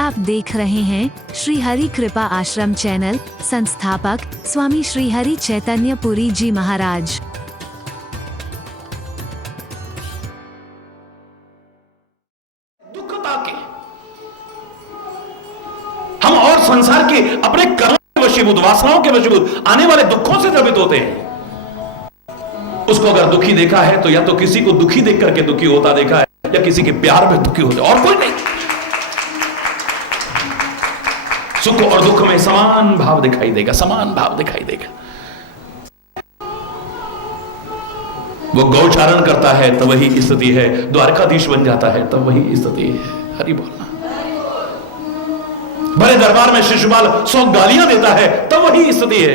आप देख रहे हैं श्री हरि कृपा आश्रम चैनल। संस्थापक स्वामी श्री हरि चैतन्य पुरी जी महाराज। दुखता के हम और संसार के अपने कर्म के वशीभूत, वासनाओं के वशीभूत आने वाले दुखों से द्रवित होते हैं। उसको अगर दुखी देखा है तो या तो किसी को दुखी देख करके दुखी होता देखा है या किसी के प्यार में दुखी होता, और कोई नहीं। सुख और दुख में समान भाव दिखाई देगा, समान भाव दिखाई देगा। वो गौचारण करता है तो वही स्थिति है, द्वारकाधीश बन जाता है तो वही स्थिति है। हरि बोलना। बड़े दरबार में शिशुपाल 100 गालियां देता है तो वही स्थिति है,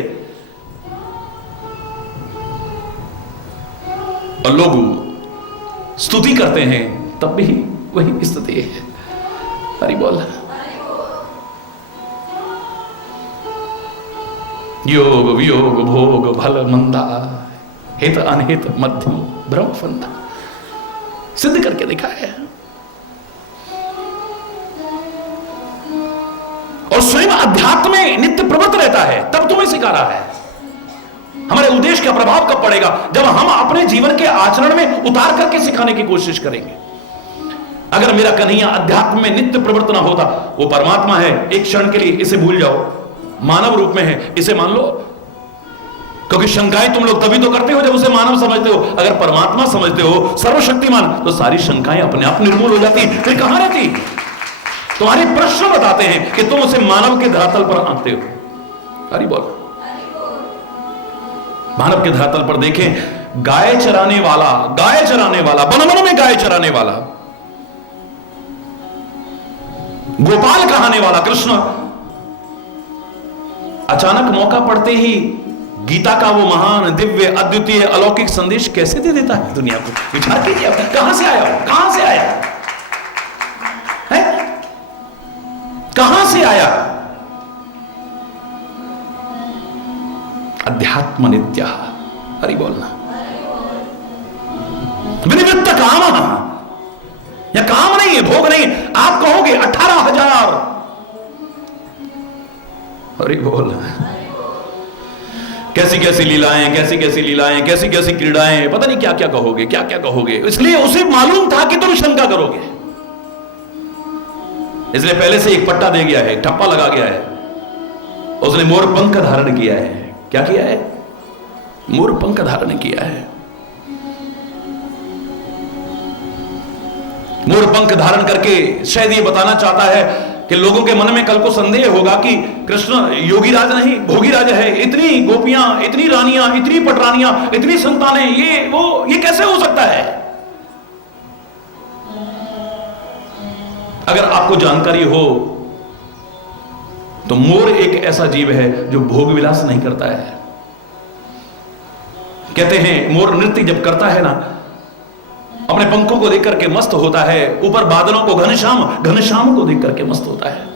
और लोग स्तुति करते हैं तब भी वही स्थिति है। हरि बोल। योग वियोग भोग भल मंदा, हित अनहित मध्यम ब्रह्म फंदा, सिद्ध करके दिखा है। और स्वयं अध्यात्म में नित्य प्रवृत्त रहता है, तब तुम्हें सिखा रहा है। हमारे उद्देश्य का प्रभाव कब पड़ेगा? जब हम अपने जीवन के आचरण में उतार करके सिखाने की कोशिश करेंगे। अगर मेरा कन्हैया अध्यात्म में नित्य प्रवृत्त ना होता, वो परमात्मा है, एक क्षण के लिए इसे भूल जाओ, मानव रूप में है इसे मान लो, क्योंकि शंकाएं तुम लोग तभी तो करते हो जब उसे मानव समझते हो। अगर परमात्मा समझते हो, सर्वशक्तिमान, तो सारी शंकाएं अपने आप निर्मूल हो जाती, फिर कहां रहती? तुम्हारे प्रश्न बताते हैं कि तुम उसे मानव के धरातल पर आते हो। हरि बोल। मानव के धरातल पर देखें, गाय चराने वाला, वन वन में गाय चराने वाला, गोपाल कहाने वाला कृष्ण, अचानक मौका पड़ते ही गीता का वो महान दिव्य अद्वितीय अलौकिक संदेश कैसे दे देता है दुनिया को? विचार कीजिए, कहां से आया वो? कहां से आया है? कहां से आया? अध्यात्म नित्य। हरि बोलना। विनिवृत्त काम, या काम नहीं है, भोग नहीं। आप कहोगे 18,000, हरि बोल, कैसी कैसी लीलाएं, कैसी कैसी लीलाएं, कैसी कैसी क्रीड़ाएं, पता नहीं क्या क्या कहोगे, क्या क्या कहोगे। इसलिए उसे मालूम था कि तुम शंका करोगे, इसलिए पहले से एक पट्टा दे गया है, ठप्पा लगा गया है। उसने मोर पंख धारण किया है। क्या किया है? मोर पंख धारण किया है। मोर पंख धारण करके शायद ये बताना चाहता है कि लोगों के मन में कल को संदेह होगा कि कृष्ण योगी राज नहीं, भोगी राज है। इतनी गोपियां, इतनी रानियां, इतनी पटरानियां, इतनी संतानें, ये कैसे हो सकता है? अगर आपको जानकारी हो तो मोर एक ऐसा जीव है जो भोग विलास नहीं करता है। कहते हैं मोर नृत्य जब करता है ना, अपने पंखों को देख करके मस्त होता है, ऊपर बादलों को, घनश्याम को देख करके मस्त होता है।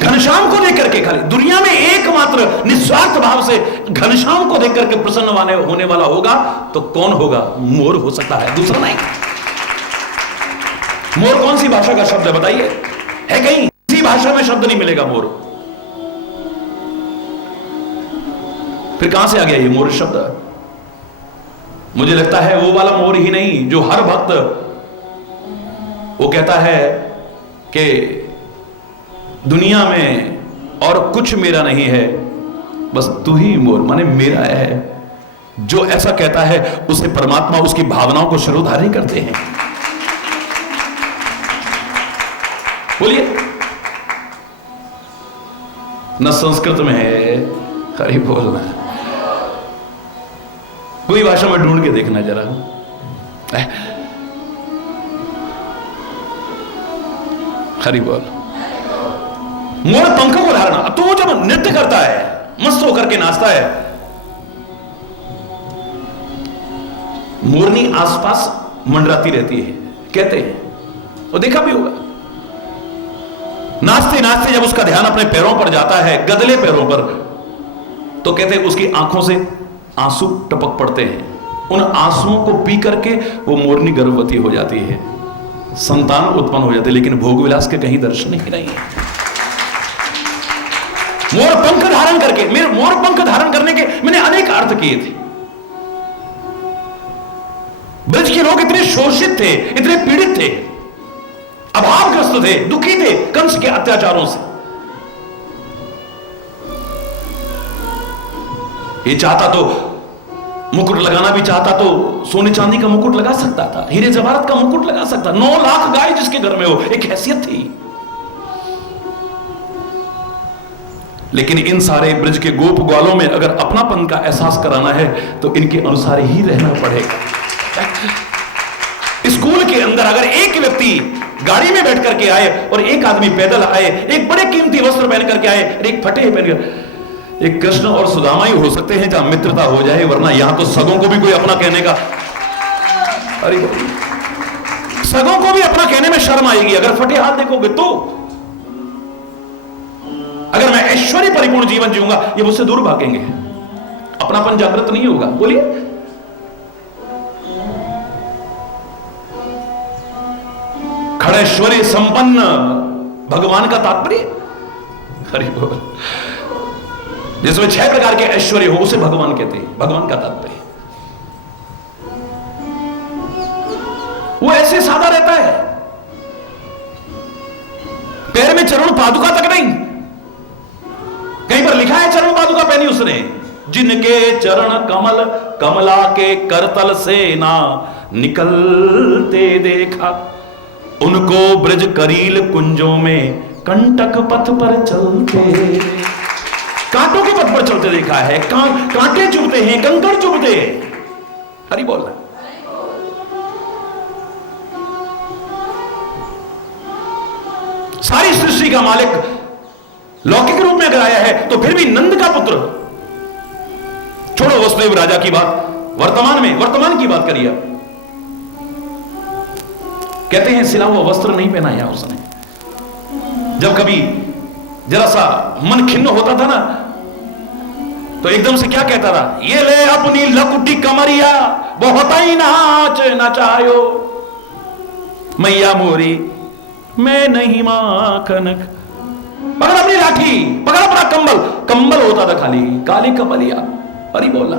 घनश्याम को देख करके, खाली दुनिया में एकमात्र निस्वार्थ भाव से घनश्याम को देख करके प्रसन्न होने वाला होगा तो कौन होगा? मोर हो सकता है, दूसरा नहीं। मोर कौन सी भाषा का शब्द है बताइए? है कहीं किसी भाषा में शब्द नहीं मिलेगा मोर। फिर कहां से आ गया ये मोर शब्द? मुझे लगता है वो वाला मोर ही नहीं जो हर भक्त वो कहता है कि दुनिया में और कुछ मेरा नहीं है, बस तू ही मोर, माने मेरा है। जो ऐसा कहता है उसे परमात्मा उसकी भावनाओं को शिरोधार्य करते हैं। बोलिए। न संस्कृत में है, हरि बोलना, कोई भाषा में ढूंढ के देखना जरा। हरि बोल। मोर पंखों को धारणा, तो वो जब नृत्य करता है, मस्त होकर के नाचता है, मोरनी आसपास मंडराती रहती है, कहते हैं, वो देखा भी होगा। नाचते नाचते जब उसका ध्यान अपने पैरों पर जाता है, गदले पैरों पर, तो कहते हैं उसकी आंखों से आंसू टपक पड़ते हैं। उन आंसुओं को पी करके वो मोरनी गर्भवती हो जाती है, संतान उत्पन्न हो जाती है, लेकिन भोग विलास के कहीं दर्शन ही नहीं है। मोर पंख धारण करके, मेरे मोर पंख धारण करने के मैंने अनेक अर्थ किए थे। ब्रज के लोग इतने शोषित थे, इतने पीड़ित थे, अभावग्रस्त थे, दुखी थे कंस के अत्याचारों से। ये चाहता तो मुकुट लगाना भी चाहता तो सोने चांदी का मुकुट लगा सकता था, हीरे जवाहरात का मुकुट लगा सकता। 9 लाख गाय जिसके घर में हो, एक हैसियत थी। लेकिन इन सारे ब्रज के गोप ग्वालों में अगर अपनापन का एहसास कराना है तो इनके अनुसार ही रहना पड़ेगा। स्कूल के अंदर अगर एक व्यक्ति गाड़ी में बैठ करके आए और एक आदमी पैदल आए, एक बड़े कीमती वस्त्र पहन करके आए और एक फटे पहनकर, एक कृष्ण और सुदामा ही हो सकते हैं जहां मित्रता हो जाए, वरना यहां तो सगों को भी कोई अपना कहने का, अरे सगों को भी अपना कहने में शर्म आएगी अगर फटे हाथ देखोगे तो। अगर मैं ऐश्वर्य परिपूर्ण जीवन जीऊंगा ये मुझसे दूर भागेंगे, अपनापन जागृत नहीं होगा। बोलिए, खड़ेश्वरी संपन्न भगवान का तात्पर्य, हरि बोल, जिसमें 6 प्रकार के ऐश्वर्य हो उसे भगवान कहते हैं। भगवान का तात्पर्य वो ऐसे सादा रहता है, पैर में चरण पादुका तक नहीं। कहीं पर लिखा है चरण पादुका पहनी उसने, जिनके चरण कमल कमला के करतल से ना निकलते देखा, उनको ब्रज करील कुंजों में कंटक पथ पर चलते, कांटों के पथ पर चलते देखा है। कांटे चुभते हैं, कंकड़ चुभते हैं। हरि बोल। सारी सृष्टि का मालिक लौकिक रूप में अगर आया है तो फिर भी नंद का पुत्र। छोड़ो वसुदेव राजा की बात, वर्तमान की बात करिए। कहते हैं सिला हुआ वस्त्र नहीं पहनाया उसने। जब कभी जरा सा मन खिन्न होता था ना तो एकदम से क्या कहता था, ये ले अपनी लकुटी कमरिया बहुत ही नाच नचायो, मैया मोरी मैं नहीं माखन। पकड़ अपनी लाठी, पकड़ अपना कंबल होता था खाली, काली कमलिया। हरि बोलना।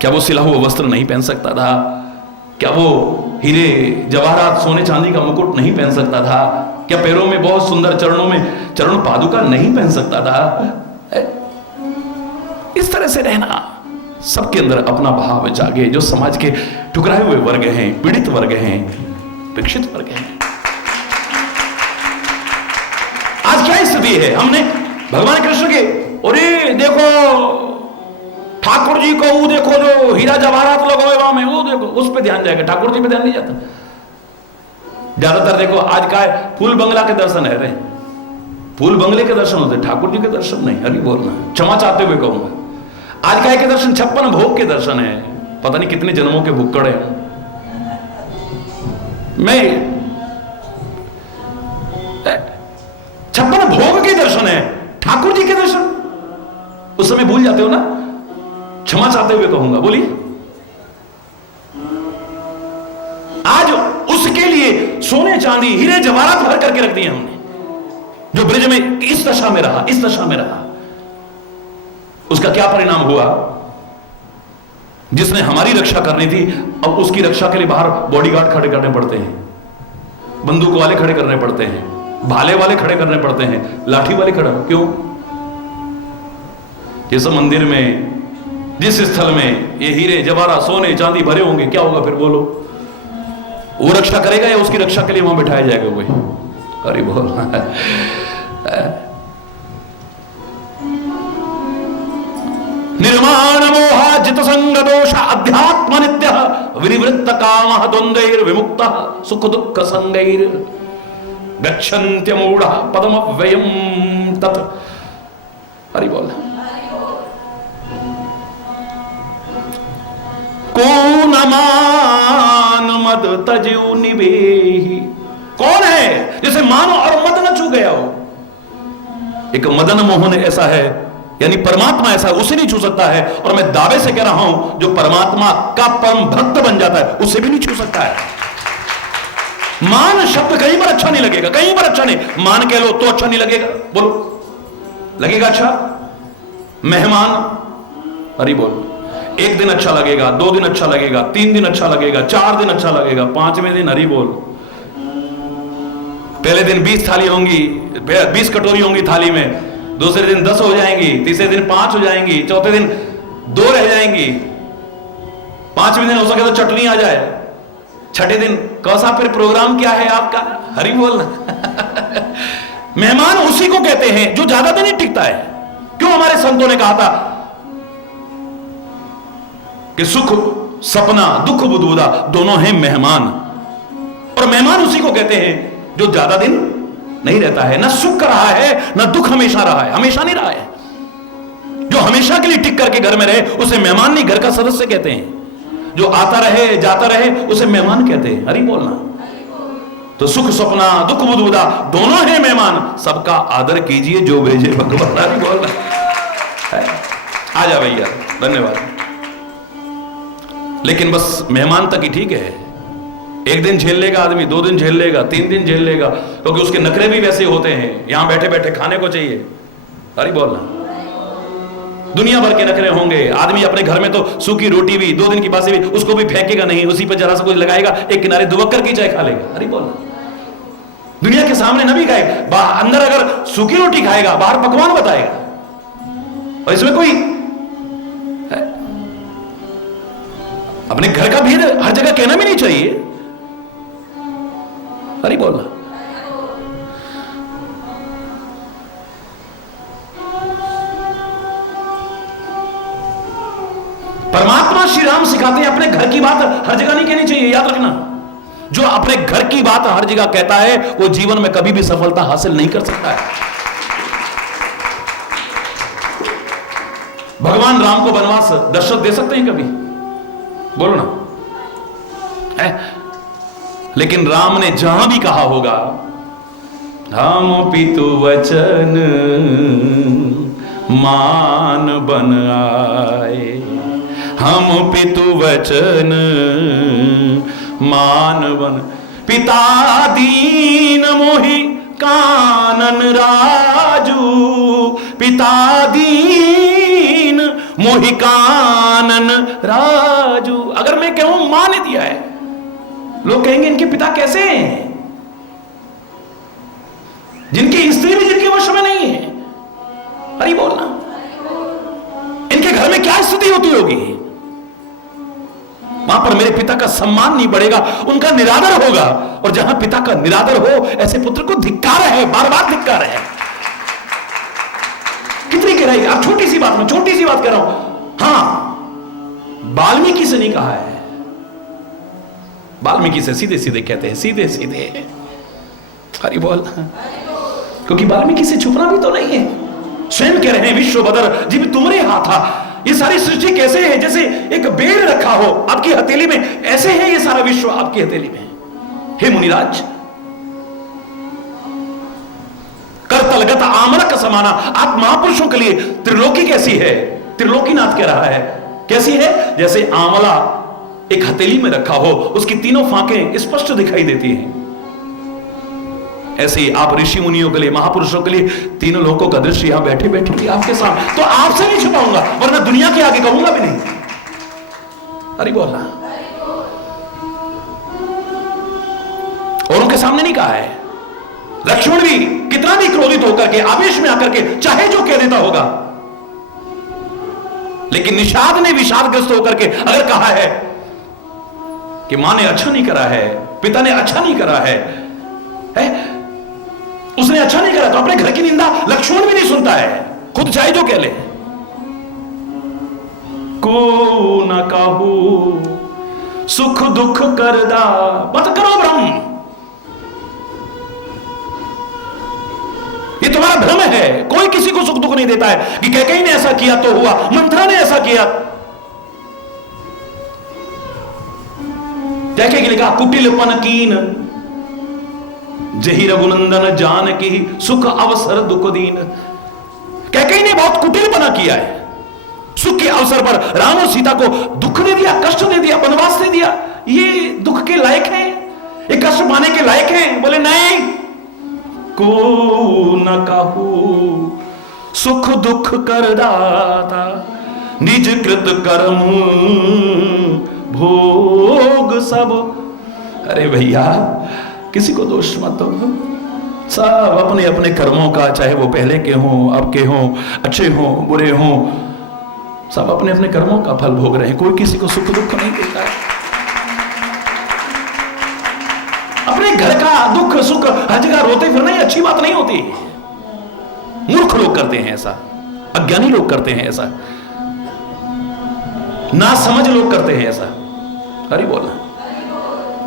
क्या वो सिला हुआ वस्त्र नहीं पहन सकता था? क्या वो हीरे जवाहरात सोने चांदी का मुकुट नहीं पहन सकता था? क्या पैरों में बहुत सुंदर चरणों में चरण पादुका नहीं पहन सकता था? इस तरह से रहना, सबके अंदर अपना भाव जागे। जो समाज के ठुकराए हुए वर्ग हैं, पीड़ित वर्ग हैं, विक्षित वर्ग हैं। आज क्या स्थिति है? हमने भगवान कृष्ण के, अरे देखो ठाकुर जी को, वो देखो जो हीरा जवाहरात लगे हुए वहां में, वो देखो, उस पे ध्यान जाएगा, ठाकुर जी पे ध्यान नहीं जाता। ज्यादातर देखो आज का फूल बंगला के दर्शन है, फूल बंगले के दर्शन होते, ठाकुर जी के दर्शन नहीं। हरि बोलना, क्षमा चाहते हुए कहूंगा। आज का के दर्शन 56 भोग के दर्शन है, पता नहीं कितने जन्मों के भुक्कड़ है। मैं 56 भोग के दर्शन है, ठाकुर जी के दर्शन उस समय भूल जाते हो ना, क्षमा चाहते हुए कहूंगा। बोलिए, आज उसके लिए सोने चांदी हीरे जवाहरात भर करके रख दिए हमने, जो ब्रज में इस दशा में रहा, इस दशा में रहा। उसका क्या परिणाम हुआ? जिसने हमारी रक्षा करनी थी, अब उसकी रक्षा के लिए बाहर बॉडीगार्ड खड़े करने पड़ते हैं, बंदूक वाले खड़े करने पड़ते हैं, भाले वाले खड़े करने पड़ते हैं, लाठी वाले खड़े। क्यों? जिस मंदिर में, जिस स्थल में ये हीरे जवाहरात सोने चांदी भरे होंगे, क्या होगा फिर? बोलो, वो रक्षा करेगा या उसकी रक्षा के लिए वहां बिठाया जाएगा कोई? अरे बोल। निर्माण मोहा जित संग दोष अध्यात्म नित्य विनिवृत्त काम द्वंद्वैर विमुक्त सुख दुख संगैर गच्छन्त्य मूढ़ पदम व्ययम तत्। हरि बोल। कौन मान मद तजु निवेही, कौन है मानो और मद न छू गया हो। एक मदन मोहन ऐसा है, यानी परमात्मा ऐसा है, उसे नहीं छू सकता है। और मैं दावे से कह रहा हूं जो परमात्मा का परम भक्त बन जाता है उसे भी नहीं छू सकता है। मान शब्द कहीं पर अच्छा नहीं लगेगा, कहीं पर अच्छा नहीं। मान कह लो तो अच्छा नहीं लगेगा, बोलो लगेगा अच्छा? मेहमान, अरे बोल, एक दिन अच्छा लगेगा, 2 दिन अच्छा लगेगा, 3 दिन अच्छा लगेगा, 4 दिन अच्छा लगेगा, 5वें दिन हरी बोल। पहले दिन 20 थाली होंगी, 20 कटोरी होंगी थाली में, दूसरे दिन 10 हो जाएंगी, तीसरे दिन 5 हो जाएंगी, चौथे दिन 2 रह जाएंगी, 5वें दिन हो सके तो चटनी आ जाए, छठे दिन कैसा फिर प्रोग्राम क्या है आपका, हरी बोलना। मेहमान उसी को कहते हैं जो ज्यादा दिन नहीं टिकता है। क्यों हमारे संतों ने कहा था कि सुख सपना दुख बुदबुदा दोनों हैं मेहमान, और मेहमान उसी को कहते हैं जो ज्यादा दिन नहीं रहता है, ना सुख रहा है ना दुख हमेशा रहा है, हमेशा नहीं रहा है। जो हमेशा के लिए टिक करके घर में रहे उसे मेहमान नहीं, घर का सदस्य कहते हैं। जो आता रहे जाता रहे उसे मेहमान कहते हैं, हरी बोलना। तो सुख सपना दुख बुदबुदा दोनों हैं मेहमान, सबका आदर कीजिए जो भेजे भगवान, हरी बोलना। आ जा भैया, धन्यवाद। लेकिन बस मेहमान तक ही ठीक है। एक दिन झेल लेगा आदमी, 2 दिन झेल लेगा, 3 दिन झेल लेगा, क्योंकि उसके नखरे भी वैसे होते हैं। यहां बैठे बैठे खाने को चाहिए, अरे बोलना। दुनिया भर के नखरे होंगे। आदमी अपने घर में तो सूखी रोटी भी 2 दिन की बासी भी उसको भी फेंकेगा नहीं, उसी पर जरा सा कुछ लगाएगा, एक किनारे दुबक्कर की चाय खा लेगा, अरे बोलना। दुनिया के सामने न भी खाए, अंदर अगर सूखी रोटी खाएगा बाहर पकवान बताएगा। और इसमें कोई अपने घर का भेद हर जगह कहना भी नहीं चाहिए, अरे बोलना। परमात्मा श्री राम सिखाते हैं अपने घर की बात हर जगह नहीं कहनी चाहिए, याद रखना। जो अपने घर की बात हर जगह कहता है वो जीवन में कभी भी सफलता हासिल नहीं कर सकता है। भगवान राम को वनवास दशरथ दे सकते हैं कभी, बोलो ना है? लेकिन राम ने जहां भी कहा होगा हम पितु वचन मान बन आए, हम पितु वचन मान बन, पिता दीन मोहि कानन राजू, पिता दीन मोहि कानन राजू। अगर मैं कहूं मां ने दिया है, लोग कहेंगे इनके पिता कैसे हैं, जिनकी स्त्री भी जिनके वश में नहीं है, अरे बोलना। इनके घर में क्या स्थिति होती होगी, वहां पर मेरे पिता का सम्मान नहीं बढ़ेगा, उनका निरादर होगा। और जहां पिता का निरादर हो ऐसे पुत्र को धिक्कार है, बार बार धिक्कार है। कितनी गहराई, अब छोटी सी बात में छोटी सी बात कह रहा हूं। हां, वाल्मीकि से नहीं कहा है, वाल्मीकि से सीधे सीधे कहते हैं, सीधे सीधे, हरि बोल। क्योंकि वाल्मीकि से छुपना भी तो नहीं है, स्वयं कह रहे हैं विश्व बदर जिब तुमरे हाथा। ये सारी सृष्टि कैसे है, जैसे एक बेर रखा हो आपकी हथेली में, ऐसे है ये सारा विश्व आपकी हथेली में। हे मुनिराज, करतलगत आमरक समाना, आप महापुरुषों के लिए त्रिलोकी कैसी है, त्रिलोकीनाथ कह रहा है कैसी है, जैसे आंवला एक हथेली में रखा हो, उसकी तीनों फांकें स्पष्ट दिखाई देती हैं। ऐसे ही आप ऋषि मुनियों के लिए, महापुरुषों के लिए तीनों लोगों का दृश्य यहां बैठे बैठे आपके सामने, तो आपसे नहीं छुपाऊंगा, वरना दुनिया के आगे कहूंगा भी नहीं, अरे बोलना। औरों के सामने नहीं कहा है। लक्ष्मण भी कितना भी क्रोधित होकर के, आवेश में आकर के चाहे जो कह देता होगा, लेकिन निषाद ने विषादग्रस्त होकर के अगर कहा है कि मां ने अच्छा नहीं करा है, पिता ने अच्छा नहीं करा है, उसने अच्छा नहीं करा, तो अपने घर की निंदा लक्ष्मण भी नहीं सुनता है, खुद चाहे जो कह ले। को न कहू सुख दुख करदा मत करो ब्रह्म, ये तुम्हारा भ्रम है। कोई किसी को सुख दुख नहीं देता है कि कैकेयी ने ऐसा किया तो हुआ, मंथरा ने ऐसा किया। कैकेयी लिखा कुटिलपन कीन, जही रघुनंदन जानकी सुख अवसर दुख दीन। कैकेयी ने बहुत कुटिलपना किया है। सुख के अवसर पर राम और सीता को दुख दे दिया, कष्ट दे दिया, वनवास दे दिया। ये दुख के लायक हैं, ये कष्ट पाने के लायक हैं? बोले नहीं, को न कहू सुख दुख कर दाता, निज कृत कर्म भोग सब। अरे भैया, किसी को दोष मत दो, सब अपने अपने कर्मों का, चाहे वो पहले के हों, अब के हों, अच्छे हों, बुरे हों, सब अपने अपने कर्मों का फल भोग रहे हैं। कोई किसी को सुख दुख नहीं देता है। अपने घर का दुख सुख हर जगह रोते फिरना ही अच्छी बात नहीं होती। मूर्ख लोग करते हैं ऐसा, अज्ञानी लोग करते हैं ऐसा, ना समझ लोग करते हैं ऐसा। हरि बोलना,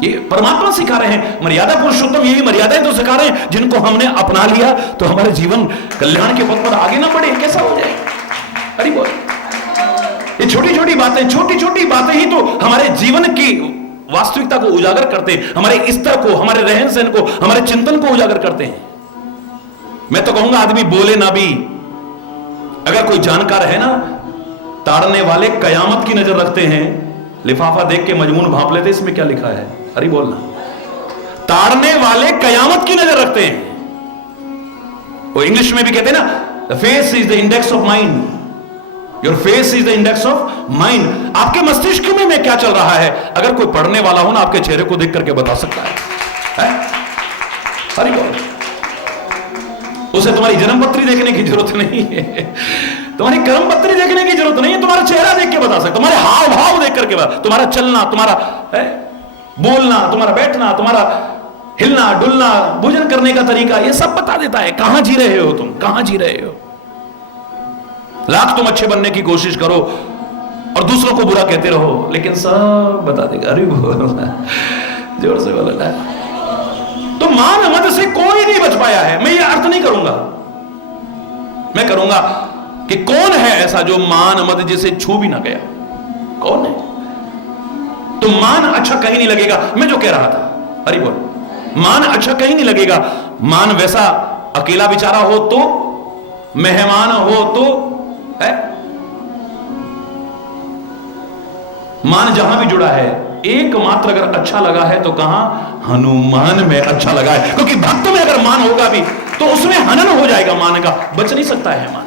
ये परमात्मा सिखा रहे हैं, मर्यादा पुरुषोत्तम यही मर्यादाएं तो सिखा रहे हैं, जिनको हमने अपना लिया तो हमारे जीवन कल्याण के पथ पर आगे ना बढ़े, कैसा हो जाए? हरि बोल। ये छोटी छोटी बातें ही तो हमारे जीवन की वास्तविकता को उजागर करते हैं, हमारे स्तर को, हमारे रहन सहन को, हमारे चिंतन को उजागर करते हैं। मैं तो कहूंगा आदमी बोले ना भी, अगर कोई जानकार है ना, ताड़ने वाले कयामत की नजर रखते हैं, लिफाफा देख के मजमून भांप लेते इसमें क्या लिखा है। अरे बोलना, ताड़ने वाले कयामत की नजर रखते हैं। वो इंग्लिश में भी कहते हैं ना, the face is the index of mind, your face is the index of mind. आपके मस्तिष्क में क्या चल रहा है, अगर कोई पढ़ने वाला हो ना, आपके चेहरे को देख करके बता सकता है? अरे बोल, उसे तुम्हारी जन्मपत्री देखने की जरूरत नहीं है, तुम्हारी कर्मपत्री देखने की जरूरत नहीं है, तुम्हारा चेहरा देख के बता सकता, तुम्हारे हाव भाव देख करके बता, तुम्हारा चलना, तुम्हारा बोलना, तुम्हारा बैठना, तुम्हारा हिलना डुलना, भोजन करने का तरीका, ये सब बता देता है कहां जी रहे हो तुम, कहां जी रहे हो। लाख तुम अच्छे बनने की कोशिश करो और दूसरों को बुरा कहते रहो, लेकिन सब बता देगा। अरे बोलना, जोर से बोलना। तो मान मद से कोई नहीं बच पाया है। मैं ये अर्थ नहीं करूंगा, मैं करूंगा कि कौन है ऐसा जो मान मद जिसे छू भी ना गया, कौन है? तो मान अच्छा कहीं नहीं लगेगा। मैं जो कह रहा था, अरे बोल, मान अच्छा कहीं नहीं लगेगा। मान वैसा अकेला बेचारा हो तो, मेहमान हो तो है, मान जहां भी जुड़ा है, एकमात्र अगर अच्छा लगा है तो कहां? हनुमान में अच्छा लगा है। क्योंकि भक्त में अगर मान होगा भी तो उसमें हनन हो जाएगा, मान का बच नहीं सकता है मान।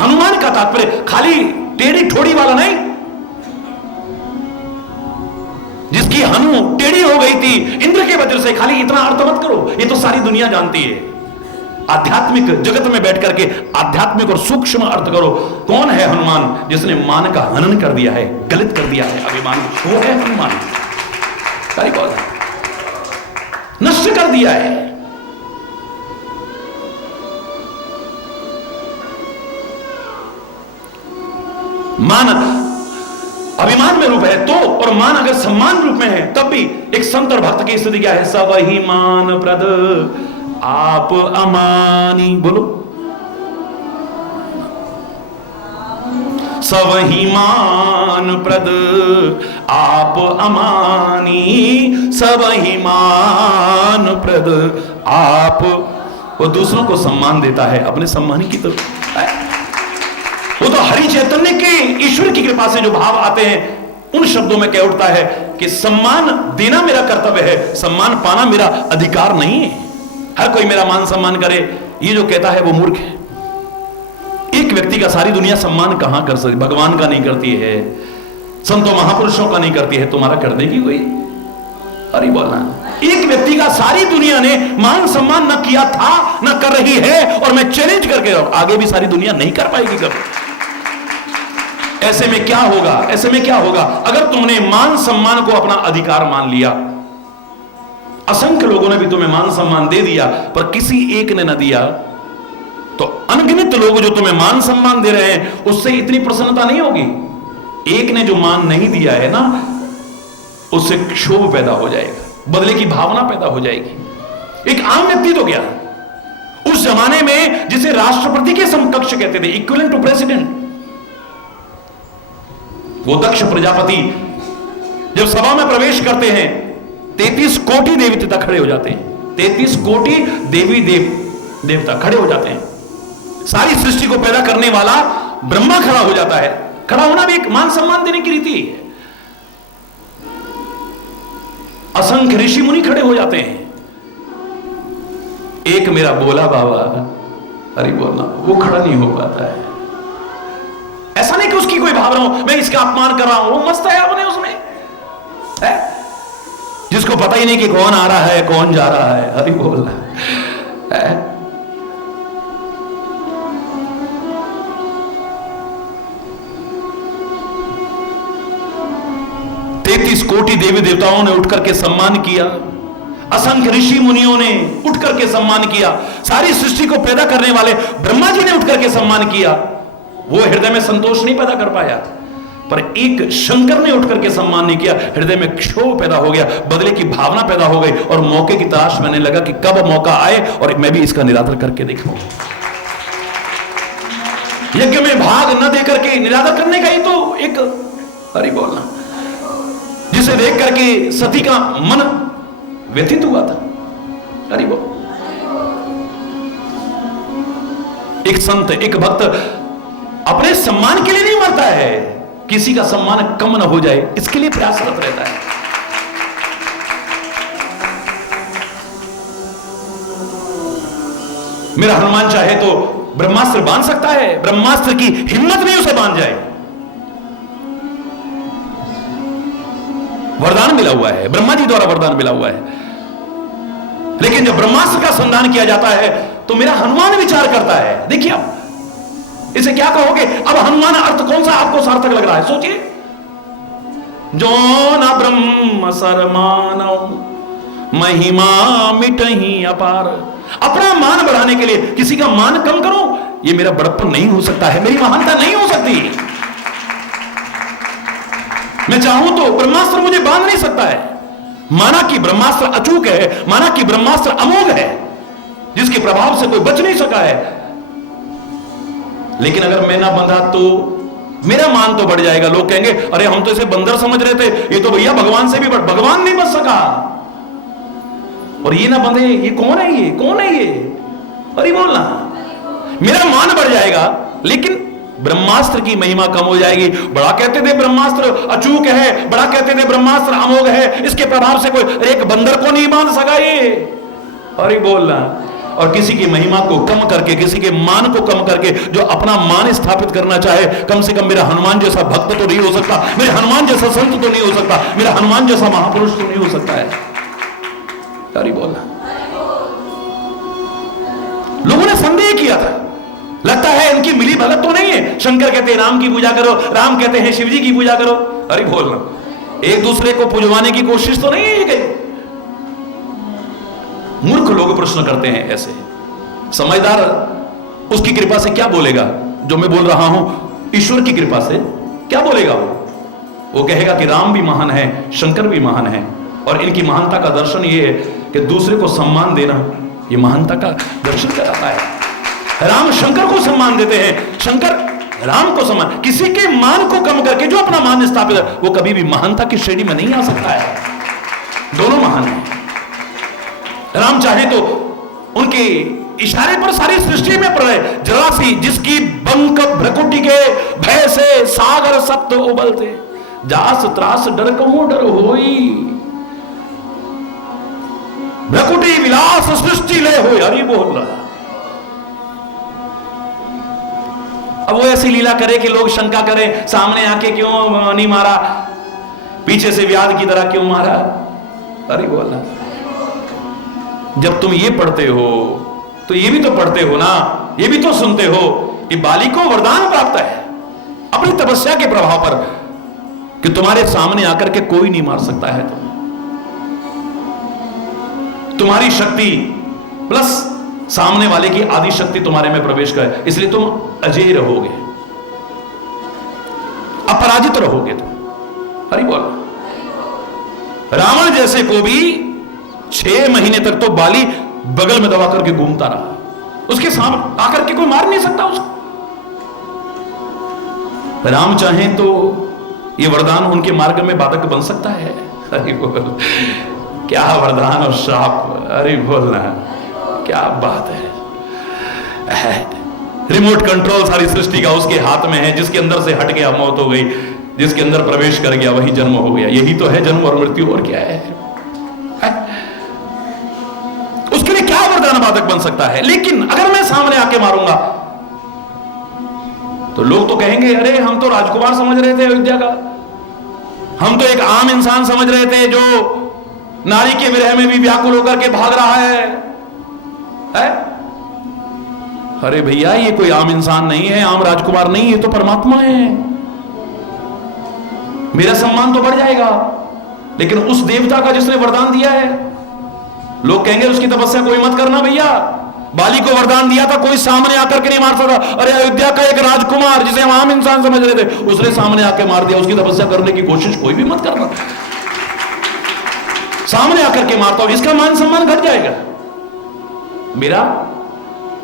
हनुमान का तात्पर्य खाली टेढ़ी ठोड़ी वाला नहीं, जिसकी हनु टेढ़ी हो गई थी इंद्र के वज्र से, खाली इतना अर्थ मत करो, ये तो सारी दुनिया जानती है। आध्यात्मिक जगत में बैठ करके आध्यात्मिक और सूक्ष्म अर्थ करो। कौन है हनुमान? जिसने मान का हनन कर दिया है, गलत कर दिया है अभिमान, वो है हनुमान। नष्ट कर दिया है। मान अभिमान में रूप है तो, और मान अगर सम्मान रूप में है तब भी एक संत और भक्त की स्थिति क्या है? सब ही मान प्रद आप अमानी। बोलो, सब ही मान प्रद आप अमानी, सब ही मान प्रद आप। वो दूसरों को सम्मान देता है, अपने सम्मान की तो वो तो हरि चैतन्य के ईश्वर की कृपा से जो भाव आते हैं उन शब्दों में कह उठता है कि सम्मान देना मेरा कर्तव्य है, सम्मान पाना मेरा अधिकार नहीं है। हर कोई मेरा मान सम्मान करे, ये जो कहता है वो मूर्ख है। एक व्यक्ति का सारी दुनिया सम्मान कहां कर सकती? भगवान का नहीं करती है, संतों महापुरुषों का नहीं करती है, तुम्हारा कर देगी कोई? अरे बोलना, एक व्यक्ति का सारी दुनिया ने मान सम्मान न किया था, न कर रही है, और मैं चैलेंज करके आगे भी सारी दुनिया नहीं कर पाएगी कभी। ऐसे में क्या होगा? ऐसे में क्या होगा अगर तुमने मान सम्मान को अपना अधिकार मान लिया? असंख्य लोगों ने भी तुम्हें मान सम्मान दे दिया, पर किसी एक ने न दिया, तो अनगिनत लोग जो तुम्हें मान सम्मान दे रहे हैं उससे इतनी प्रसन्नता नहीं होगी। एक ने जो मान नहीं दिया है ना, उससे क्षोभ पैदा हो जाएगा, बदले की भावना पैदा हो जाएगी। एक आम व्यक्ति तो क्या, उस जमाने में जिसे राष्ट्रपति के समकक्ष कहते थे, इक्विवेलेंट टू प्रेसिडेंट, वो दक्ष प्रजापति जब सभा में प्रवेश करते हैं 33 कोटि देवता खड़े हो जाते हैं। 33 कोटि देवी देवता खड़े हो जाते हैं। सारी सृष्टि को पैदा करने वाला ब्रह्मा खड़ा हो जाता है। खड़ा होना भी एक मान सम्मान देने की रीति है। असंख्य ऋषि मुनि खड़े हो जाते हैं। एक मेरा बोला बाबा, अरे बोलना, वो खड़ा नहीं हो पाता है। ऐसा नहीं कि उसकी कोई भावना हो मैं इसका अपमान कर रहा हूं, वो मस्त है अपने उसमें है? जिसको पता ही नहीं कि कौन आ रहा है कौन जा रहा है। अरे बोलना है? 33 कोटि देवी देवताओं ने उठकर के सम्मान किया। असंख्य ऋषि मुनियों ने उठकर के सम्मान किया। सारी सृष्टि को पैदा करने वाले ब्रह्मा जी ने उठकर के सम्मान किया। वो हृदय में संतोष नहीं पैदा कर पाया, पर एक शंकर ने उठकर के सम्मान नहीं किया। हृदय में क्षोभ पैदा हो गया, बदले की भावना पैदा हो गई और मौके की तलाश में लगा कि कब मौका आए और मैं भी इसका निरादर करके देखूं। यज्ञ में भाग न देकर के निरादर करने का ही तो एक हरि बोलना, जिसे देख करके सती का मन व्यथित हुआ था। हरि बोल। एक संत, एक भक्त अपने सम्मान के लिए नहीं मरता है, किसी का सम्मान कम न हो जाए इसके लिए प्रयासरत रहता है। मेरा हनुमान चाहे तो ब्रह्मास्त्र बांध सकता है, ब्रह्मास्त्र की हिम्मत नहीं उसे बांध जाए। वरदान मिला हुआ है, ब्रह्मा जी द्वारा वरदान मिला हुआ है। लेकिन जब ब्रह्मास्त्र का संधान किया जाता है तो मेरा हनुमान विचार करता है। देखिए अब इसे क्या कहोगे? अब हनुमान अर्थ कौन सा आपको सार्थक लग रहा है? सोचिए। जो न ब्रह्म सरमानौ महिमा मिटहि अपार। अपना मान बढ़ाने के लिए किसी का मान कम करो, यह मेरा बड़प्पन नहीं हो सकता है, मेरी महानता नहीं हो सकती। मैं चाहूं तो ब्रह्मास्त्र मुझे बांध नहीं सकता है। माना कि ब्रह्मास्त्र अचूक है, माना कि ब्रह्मास्त्र अमोघ है, जिसके प्रभाव से कोई बच नहीं सका है। लेकिन अगर मैं ना बंधा तो मेरा मान तो बढ़ जाएगा। लोग कहेंगे अरे हम तो इसे बंदर समझ रहे थे, ये तो भैया भगवान से भी बढ़, भगवान नहीं बच सका और ये ना बंधे, ये कौन है? ये कौन है? ये अरे बोलना, मेरा मान बढ़ जाएगा लेकिन ब्रह्मास्त्र की महिमा कम हो जाएगी। बड़ा कहते थे ब्रह्मास्त्र अचूक है, बड़ा कहते थे ब्रह्मास्त्र अमोघ है, इसके प्रभाव से कोई एक बंदर को नहीं बांध सका ये। अरे बोलना। और किसी की महिमा को कम करके, किसी के मान को कम करके जो अपना मान स्थापित करना चाहे, कम से कम मेरा हनुमान जैसा भक्त तो नहीं हो सकता, मेरे हनुमान जैसा संत तो नहीं हो सकता, मेरा हनुमान जैसा महापुरुष तो नहीं हो सकता है। अरे बोलना। लोगों ने संदेह किया था, लगता है इनकी मिली भगत तो नहीं है। शंकर कहते हैं राम की पूजा करो, राम कहते हैं शिव जी की पूजा करो। अरे बोलना, एक दूसरे को पुजवाने की कोशिश तो नहीं है ये कहीं। मूर्ख लोग प्रश्न करते हैं ऐसे। समझदार उसकी कृपा से क्या बोलेगा? जो मैं बोल रहा हूं ईश्वर की कृपा से क्या बोलेगा? वो कहेगा कि राम भी महान है, शंकर भी महान है, और इनकी महानता का दर्शन ये है कि दूसरे को सम्मान देना, ये महानता का दर्शन कराता है। राम शंकर को सम्मान देते हैं, शंकर राम को सम्मान। किसी के मान को कम करके जो अपना मान स्थापित है वो कभी भी महानता की श्रेणी में नहीं आ सकता है। दोनों महान हैं। राम चाहे तो उनके इशारे पर सारी सृष्टि में प्रलय, जरा सी जिसकी बंक भ्रकुटी के भय से सागर सप्त उबलते, जास त्रास डर कहूं डर होई, भ्रकुटी विलास सृष्टि ले हो। हरि बोल रहा। अब वो ऐसी लीला करे कि लोग शंका करें, सामने आके क्यों नहीं मारा, पीछे से व्याध की तरह क्यों मारा। अरे बोलना। जब तुम ये पढ़ते हो तो ये भी तो पढ़ते हो ना, ये भी तो सुनते हो कि बाली को वरदान प्राप्त है अपनी तपस्या के प्रभाव पर कि तुम्हारे सामने आकर के कोई नहीं मार सकता है। तुम्हारी शक्ति प्लस सामने वाले की आदि शक्ति तुम्हारे में प्रवेश करे, इसलिए तुम अजय रहोगे, अपराजित रहोगे तुम। हरि बोल। रावण जैसे को भी 6 महीने तक तो बाली बगल में दबा करके घूमता रहा, उसके सामने आकर के कोई मार नहीं सकता उसको। राम चाहे तो ये वरदान उनके मार्ग में बाधक बन सकता है। क्या वरदान और शाप, अरे बोलना, क्या बात है। रिमोट कंट्रोल सारी सृष्टि का उसके हाथ में है। जिसके अंदर से हट गया मौत हो गई, जिसके अंदर प्रवेश कर गया वही जन्म हो गया। यही तो है जन्म और मृत्यु, और क्या है? उसके लिए क्या वरदान बाधक बन सकता है? लेकिन अगर मैं सामने आके मारूंगा तो लोग तो कहेंगे अरे हम तो राजकुमार समझ रहे थे अयोध्या का, हम तो एक आम इंसान समझ रहे थे जो नारी के विरह में भी व्याकुल होकर के भाग रहा है? अरे भैया ये कोई आम इंसान नहीं है, आम राजकुमार नहीं, ये तो परमात्मा है। मेरा सम्मान तो बढ़ जाएगा, लेकिन उस देवता का जिसने वरदान दिया है, लोग कहेंगे उसकी तपस्या कोई मत करना भैया। बाली को वरदान दिया था, कोई सामने आकर के नहीं मार सकता। अरे अयोध्या का एक राजकुमार जिसे हम आम इंसान समझ रहे थे, उसने सामने आके मार दिया। उसकी तपस्या करने की कोशिश कोई भी मत करना। सामने आकर के मारता हूं, इसका मान सम्मान घट जाएगा मेरा।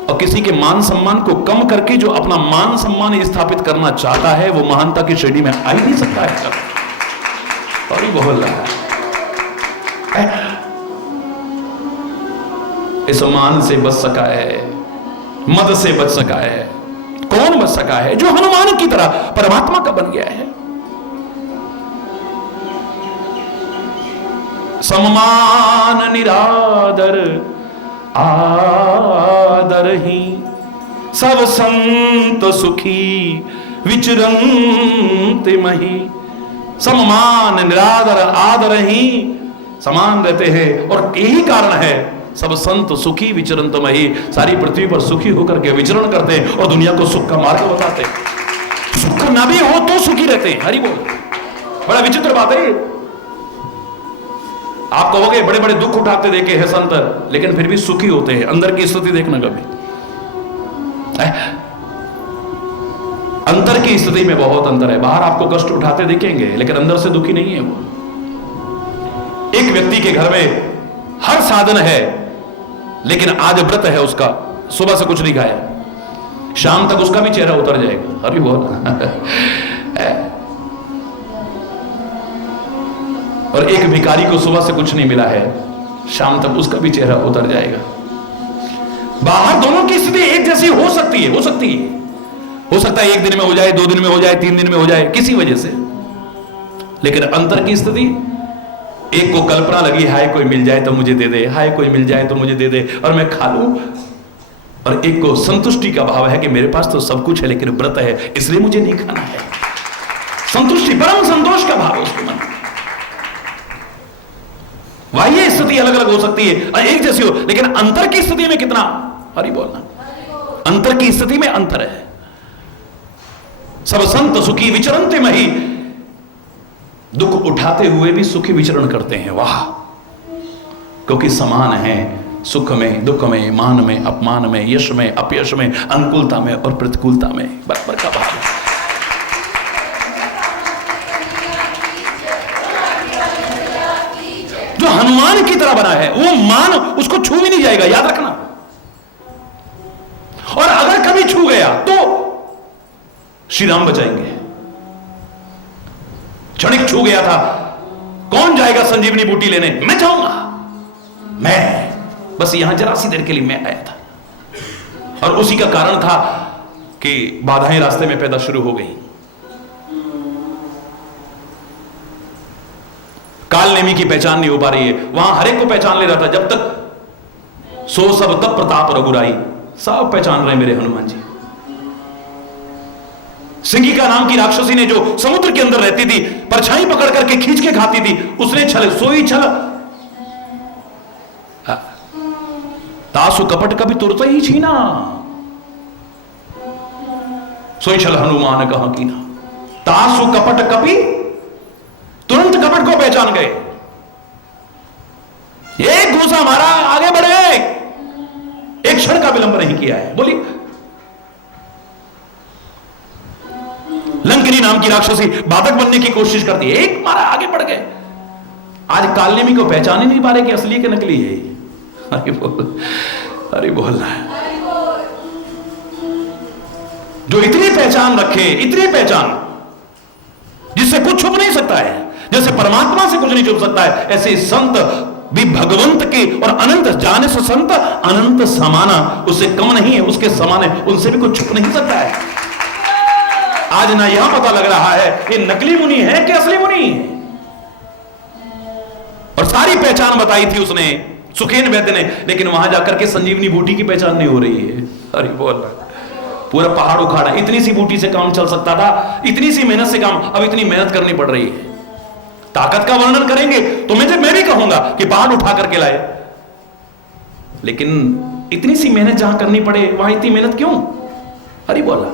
और किसी के मान सम्मान को कम करके जो अपना मान सम्मान स्थापित करना चाहता है, वो महानता की श्रेणी में आ ही नहीं सकता है। और ही बोल रहा है, इस मान से बच सका है, मद से बच सका है। कौन बच सका है? जो हनुमान की तरह परमात्मा का बन गया है। सम्मान निरादर आदर ही, सब संत सुखी विचरंत मही। सम्मान निरादर आदर ही, समान रहते हैं, और यही कारण है सब संत सुखी विचरंत मही। सारी पृथ्वी पर सुखी होकर के विचरण करते हैं और दुनिया को सुख का मार्ग बताते हैं। सुख ना भी हो तो सुखी रहते हैं। हरि बोल। बड़ा विचित्र बात है। आप कहोगे बड़े बड़े दुख उठाते देखे हैं संत, लेकिन फिर भी सुखी होते हैं। अंदर की स्थिति देखना कभी। अंतर की स्थिति में बहुत अंतर है। बाहर आपको कष्ट उठाते दिखेंगे, लेकिन अंदर से दुखी नहीं है वो। एक व्यक्ति के घर में हर साधन है, लेकिन आज व्रत है उसका, सुबह से कुछ नहीं खाया, शाम तक उसका भी चेहरा उतर जाएगा। अरे वो और एक भिखारी को सुबह से कुछ नहीं मिला है, शाम तक उसका भी चेहरा उतर जाएगा। बाहर दोनों की स्थिति एक जैसी हो सकती है, हो सकती है, हो सकता है 1 दिन में हो जाए, 2 दिन में हो जाए, 3 दिन में हो जाए, किसी वजह से। लेकिन अंतर की स्थिति, एक को कल्पना लगी हाय कोई मिल जाए तो मुझे दे दे, हाय कोई मिल जाए तो मुझे दे दे और मैं खा लूं, और एक को संतुष्टि का भाव है कि मेरे पास तो सब कुछ है लेकिन व्रत है इसलिए मुझे नहीं खाना है। संतुष्टि, परम संतोष का भाव है उसके मन में। बाह्य स्थिति अलग अलग हो सकती है और एक जैसी हो, लेकिन अंतर की स्थिति में कितना, हरि बोलना, अंतर की स्थिति में अंतर है। सब संत सुखी विचरंते मही, दुख उठाते हुए भी सुखी विचरण करते हैं। वाह, क्योंकि समान है सुख में, दुख में, मान में, अपमान में, यश में, अपयश में, अनुकूलता में और प्रतिकूलता में बराबर का भाव है। जो हनुमान की तरह बना है वो मान उसको छू भी नहीं जाएगा, याद रखना। और अगर कभी छू गया तो श्री राम बचाएंगे। क्षणिक छू गया था, कौन जाएगा संजीवनी बूटी लेने? मैं जाऊंगा, मैं बस यहां जरा सी देर के लिए मैं आया था। और उसी का कारण था कि बाधाएं रास्ते में पैदा शुरू हो गई। काल नेमी की पहचान नहीं हो पा रही है, वहां हर एक को पहचान ले रहा था। जब तक सो सब तब प्रताप रघुराई, सब पहचान रहे मेरे हनुमान जी। सिंगिका नाम की राक्षसी ने जो समुद्र के अंदर रहती थी, परछाई पकड़ करके खींच के खाती थी, उसने छल सोई छल तासु कपट कभी तुरत ही छीना, सोई छल हनुमान कहां कीना। तासु कपट कभी, तुरंत कपट को पहचान गए। एक घूसा मारा, आगे बढ़े, एक क्षण का विलंब नहीं किया है। बोली लंकिनी नाम की राक्षसी बाधक बनने की कोशिश करती है, एक मारा आगे बढ़ गए। आज कालनेमी को पहचान ही नहीं पा रहे कि असली के नकली है। अरे बोल रहा है, जो इतनी पहचान रखे, इतनी पहचान जिससे कुछ छुप नहीं सकता है, जैसे परमात्मा से कुछ नहीं छुप सकता है, ऐसे संत भी भगवंत के और अनंत जाने से संत अनंत समाना, उससे कम नहीं है, उसके समान है, उनसे भी कुछ छुप नहीं सकता है। आज ना यहां पता लग रहा है ये नकली मुनि है कि असली मुनि है। और सारी पहचान बताई थी उसने, सुखेन वैद्य ने, लेकिन वहां जाकर के संजीवनी बूटी की पहचान नहीं हो रही है। अरे बोल, पूरा पहाड़ उखाड़ा, इतनी सी बूटी से काम चल सकता था, इतनी सी मेहनत से काम, अब इतनी मेहनत करनी पड़ रही है। ताकत का वर्णन करेंगे तो मैं भी कहूंगा कि पहाड़ उठा करके लाए, लेकिन इतनी सी मेहनत जहां करनी पड़े वहां इतनी मेहनत क्यों? हरि बोला।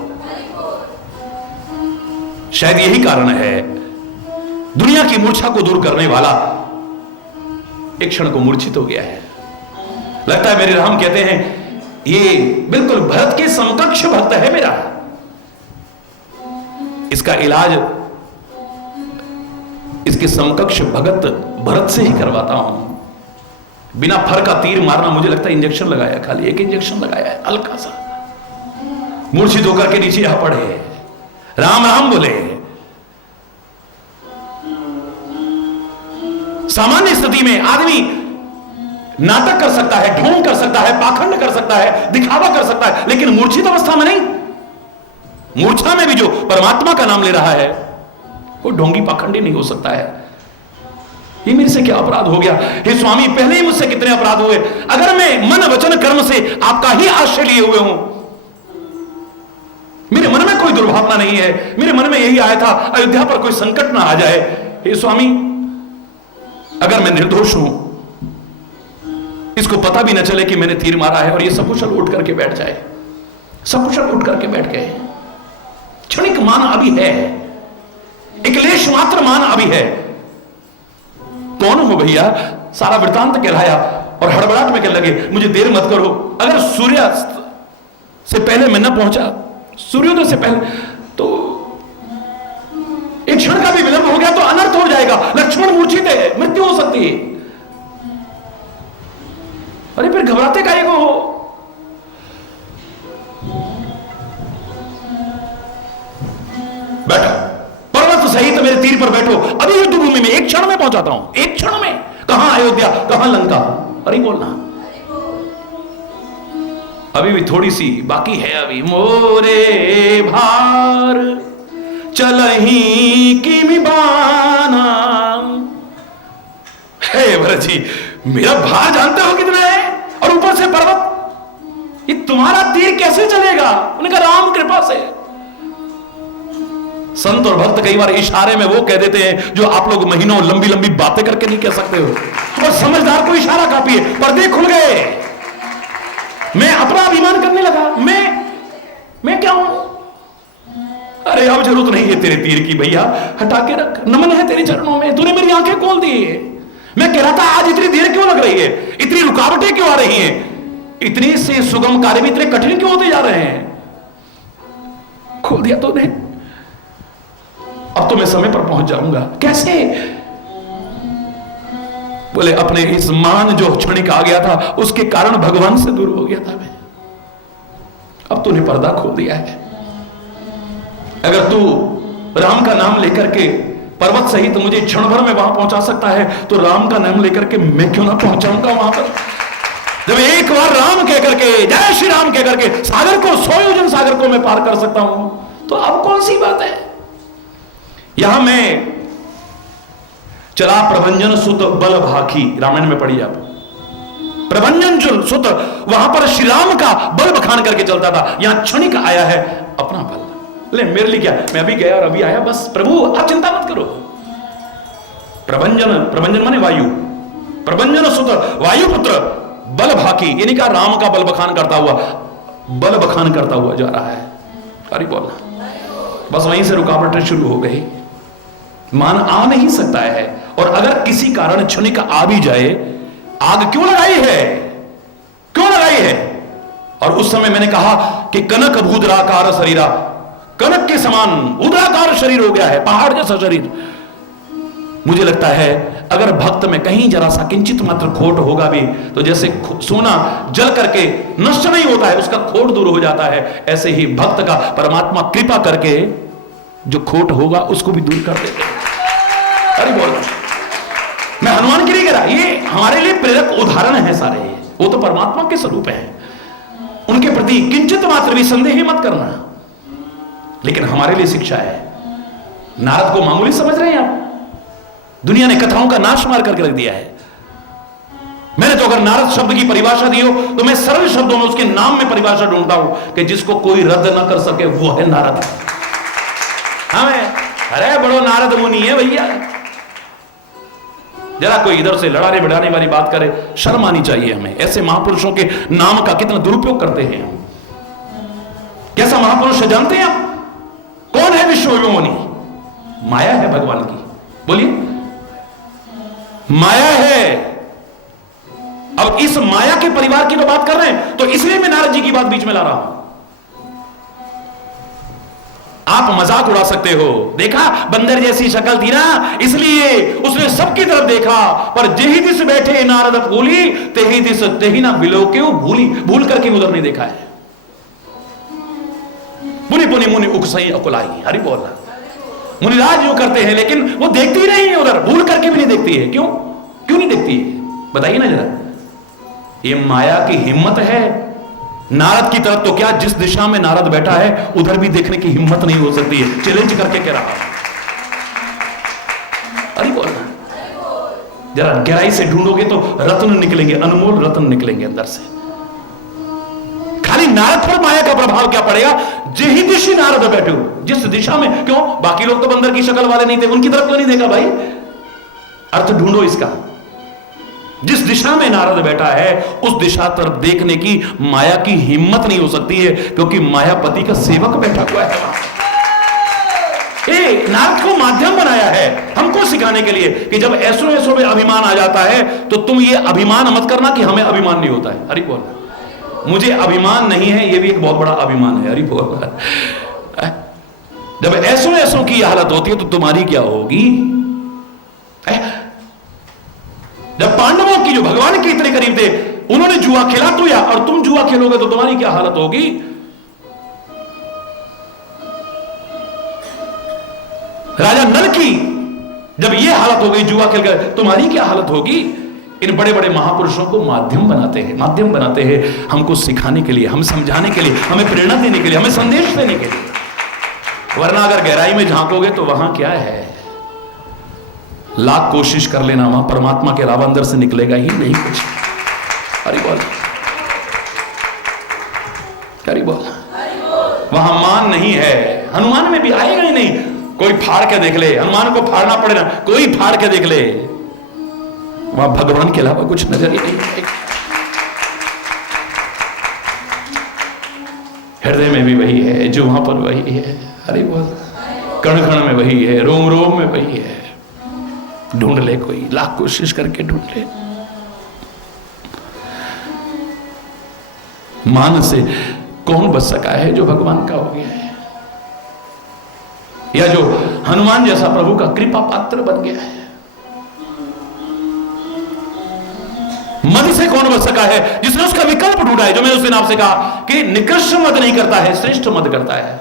शायद यही कारण है दुनिया की मूर्छा को दूर करने वाला एक क्षण को मूर्छित हो गया है। लगता है मेरे राम कहते हैं ये बिल्कुल भरत के समकक्ष भक्त है मेरा, इसका इलाज इसके समकक्ष भगत भरत से ही करवाता हूं। बिना फर का तीर मारना, मुझे लगता है इंजेक्शन लगाया, खाली एक इंजेक्शन लगाया है हल्का सा। मूर्छित होकर के नीचे आ पड़े, राम राम बोले। सामान्य स्थिति में आदमी नाटक कर सकता है, ढोंग कर सकता है, पाखंड कर सकता है, दिखावा कर सकता है, लेकिन मूर्छित अवस्था में नहीं। मूर्छा में भी जो परमात्मा का नाम ले रहा है वो ढोंगी पाखंडी नहीं हो सकता है। ये मेरे से क्या अपराध हो गया? हे स्वामी, पहले ही मुझसे कितने अपराध हुए। अगर मैं मन वचन कर्म से आपका ही आश्रय लिए हुए हूं, मेरे मन में कोई दुर्भावना नहीं है, मेरे मन में यही आया था अयोध्या पर कोई संकट ना आ जाए। हे स्वामी, अगर मैं निर्दोष हूं, इसको पता भी न चले कि मैंने तीर मारा है और ये सकुशल उठ करके बैठ जाए, सकुशल उठ करके बैठ गए। क्षणिक मान अभी है, एक लेश मात्र मान अभी है। कौन हो भैया? सारा वृतांत कहलाया और हड़बड़ाहट में कहने लगे मुझे देर मत करो। अगर सूर्यास्त से पहले मैं न पहुंचा, सूर्योदय से पहले, तो एक क्षण का भी विलंब हो गया तो अनर्थ हो जाएगा। लक्ष्मण मूर्छित है, मृत्यु हो सकती है। अरे फिर घबराते काहे को हो? बैठो, पर्वत सहित मेरे तीर पर बैठो, अभी युद्ध भूमि में एक क्षण में पहुंचाता हूं, एक क्षण में। कहां अयोध्या, कहां लंका? अरे बोलना, अभी भी थोड़ी सी बाकी है। अभी मोरे भार चलही की बाना। हे भरत जी, मेरा भार जानते हो कितना है, और ऊपर से पर्वत, ये तुम्हारा तीर कैसे चलेगा? उन्होंने कहा राम कृपा से। संत और भक्त कई बार इशारे में वो कह देते हैं जो आप लोग महीनों लंबी लंबी बातें करके नहीं कह सकते हो, और समझदार को इशारा काफी है। पर्दे खुल गए, मैं अपना अभिमान करने लगा, मैं क्या हूं? अरे अब जरूरत नहीं है तेरे तीर की भैया, हटा के रख, नमन है तेरे चरणों में, तूने मेरी आंखें खोल दी है। मैं कह रहा था आज इतनी देर क्यों लग रही है, इतनी रुकावटें क्यों आ रही हैं, इतनी से सुगम कार्य भी इतने कठिन क्यों होते जा रहे हैं? खोल दिया तूने, अब तो मैं समय पर पहुंच जाऊंगा। कैसे? बोले अपने इस मान जो क्षणिक आ गया था उसके कारण भगवान से दूर हो गया था मैं, अब तूने पर्दा खोल दिया है। अगर तू राम का नाम लेकर के पर्वत सहित मुझे क्षण भर में वहां पहुंचा सकता है तो राम का नाम लेकर के मैं क्यों ना पहुंचाऊंगा वहां पर? जब एक बार राम कह करके, जय श्री राम कह करके सागर को, 100 योजन सागर को मैं पार कर सकता हूं, तो अब कौन सी बात है? यहां मैं चला प्रभंजन सुत बल भाखी, रामायण में पढ़ी आप, प्रभंजन सुत, वहां पर श्री राम का बल बखान करके चलता था, यहां क्षणिक आया है अपना बल। ले मेरे लिए क्या, मैं अभी गया और अभी आया, बस प्रभु आप चिंता मत करो। प्रभंजन, प्रभंजन माने वायु, प्रभंजन सुत वायुपुत्र बल भाकी, यानी का राम का बल बखान करता हुआ, बल बखान करता हुआ जा रहा है। अरे बोलना, बस वहीं से रुकावटें शुरू हो गई। मान आ नहीं सकता है, और अगर किसी कारण क्षणिक आ भी जाए, आग क्यों लगाई है, क्यों लगाई है? और उस समय मैंने कहा कि कनक भूद्राकार शरीरा, कनक के समान भूद्राकार शरीर हो गया है, पहाड़ जैसा शरीर। मुझे लगता है अगर भक्त में कहीं जरा सा किंचित मात्र खोट होगा भी, तो जैसे सोना जल करके नष्ट नहीं होता है, उसका खोट दूर हो जाता है, ऐसे ही भक्त का परमात्मा कृपा करके जो खोट होगा उसको भी दूर कर देते हैं। अरे बोल, मैं हनुमान के लिए कह रहा, ये हमारे लिए प्रेरक उदाहरण है सारे। वो तो परमात्मा के स्वरूप हैं, उनके प्रति किंचित मात्र भी संदेह मत करना। लेकिन हमारे लिए शिक्षा है। नारद को मामूली समझ रहे हैं आप? दुनिया ने कथाओं का नाश मार करके रख दिया है। मैंने तो अगर नारद शब्द की परिभाषा दी हो तो मैं सरल शब्दों में उसके नाम में परिभाषा ढूंढता हूं कि जिसको कोई रद्द ना कर सके वो है नारद। हमें अरे बड़ो नारद मुनि है भैया। जरा कोई इधर से लड़ाने बिड़ाने वाली बात करे, शर्म आनी चाहिए हमें। ऐसे महापुरुषों के नाम का कितना दुरुपयोग करते हैं हम। कैसा महापुरुष है जानते हैं आप? कौन है विश्व मुनि? माया है भगवान की। बोलिए, माया है। अब इस माया के परिवार की तो बात कर रहे हैं, तो इसलिए मैं नारद जी की बात बीच में ला रहा हूं। आप मजाक उड़ा सकते हो, देखा बंदर जैसी शक्ल थी ना, इसलिए उसने सबकी तरफ देखा, पर जेहि दिस बैठे नारद फूली तेहि दिस तेहि ना बिलोके भूली। भूल करके उधर नहीं देखा है। मुनि पुनि मुनि उकसई अकुलाई। हरि बोल। मुनिराज यूं करते हैं लेकिन वो देखती ही नहीं है उधर, भूल करके भी नहीं देखती है। क्यों क्यों नहीं देखती है बताइए ना जरा। ये माया की हिम्मत है। नारद की तरफ तो क्या, जिस दिशा में नारद बैठा है उधर भी देखने की हिम्मत नहीं हो सकती है। चैलेंज करके कह रहा हूं। अरे बोलना जरा गहराई से ढूंढोगे तो रत्न निकलेंगे, अनमोल रत्न निकलेंगे अंदर से। खाली नारद पर माया का प्रभाव क्या पड़ेगा? जेहि दिशि नारद बैठे हो, जिस दिशा में। क्यों? बाकी लोग तो बंदर की शक्ल वाले नहीं थे, उनकी तरफ क्यों नहीं देखा भाई? अर्थ ढूंढो इसका। जिस दिशा में नारद बैठा है उस दिशा तरफ देखने की माया की हिम्मत नहीं हो सकती है, क्योंकि मायापति का सेवक बैठा हुआ है वहां। नारद को माध्यम बनाया है हमको सिखाने के लिए कि जब ऐसो ऐसो में अभिमान आ जाता है तो तुम ये अभिमान मत करना कि हमें अभिमान नहीं होता है। अरे बोल, मुझे अभिमान नहीं है, ये भी एक बहुत बड़ा अभिमान है। अरे बोल, जब ऐसो ऐसो की हालत होती है तो तुम्हारी क्या होगी? जब पांडवों की जो भगवान के इतने करीब थे उन्होंने जुआ खेला तो या, और तुम जुआ खेलोगे तो तुम्हारी क्या हालत होगी? राजा नल की जब यह हालत हो गई जुआ खेलकर, तुम्हारी क्या हालत होगी? इन बड़े बड़े महापुरुषों को माध्यम बनाते हैं हमको सिखाने के लिए, हम समझाने के लिए, हमें प्रेरणा देने के लिए, हमें संदेश देने के लिए। वरना अगर गहराई में झांकोगे तो वहां क्या है? लाख कोशिश कर लेना, वहां परमात्मा के अलावा अंदर से निकलेगा ही नहीं कुछ। हरि बोल, हरि बोल। वहां मान नहीं है, हनुमान में भी आएगा ही नहीं। कोई फाड़ के देख ले, हनुमान को फाड़ना पड़े ना, कोई फाड़ के देख ले, वहां भगवान के अलावा कुछ नजर ही नहीं आएगा। हृदय में भी वही है, जो वहां पर वही है। हरि बोल। कण कण में वही है, रोम रोम में वही है। ढूंढ ले, कोई लाख कोशिश करके ढूंढ ले। मान से कौन बच सका है जो भगवान का हो गया है, या जो हनुमान जैसा प्रभु का कृपा पात्र बन गया है? मद से कौन बच सका है जिसने उसका विकल्प ढूंढा है? जो मैं उस दिन आपसे कहा कि निकृष्ट मद नहीं करता है, श्रेष्ठ मद करता है।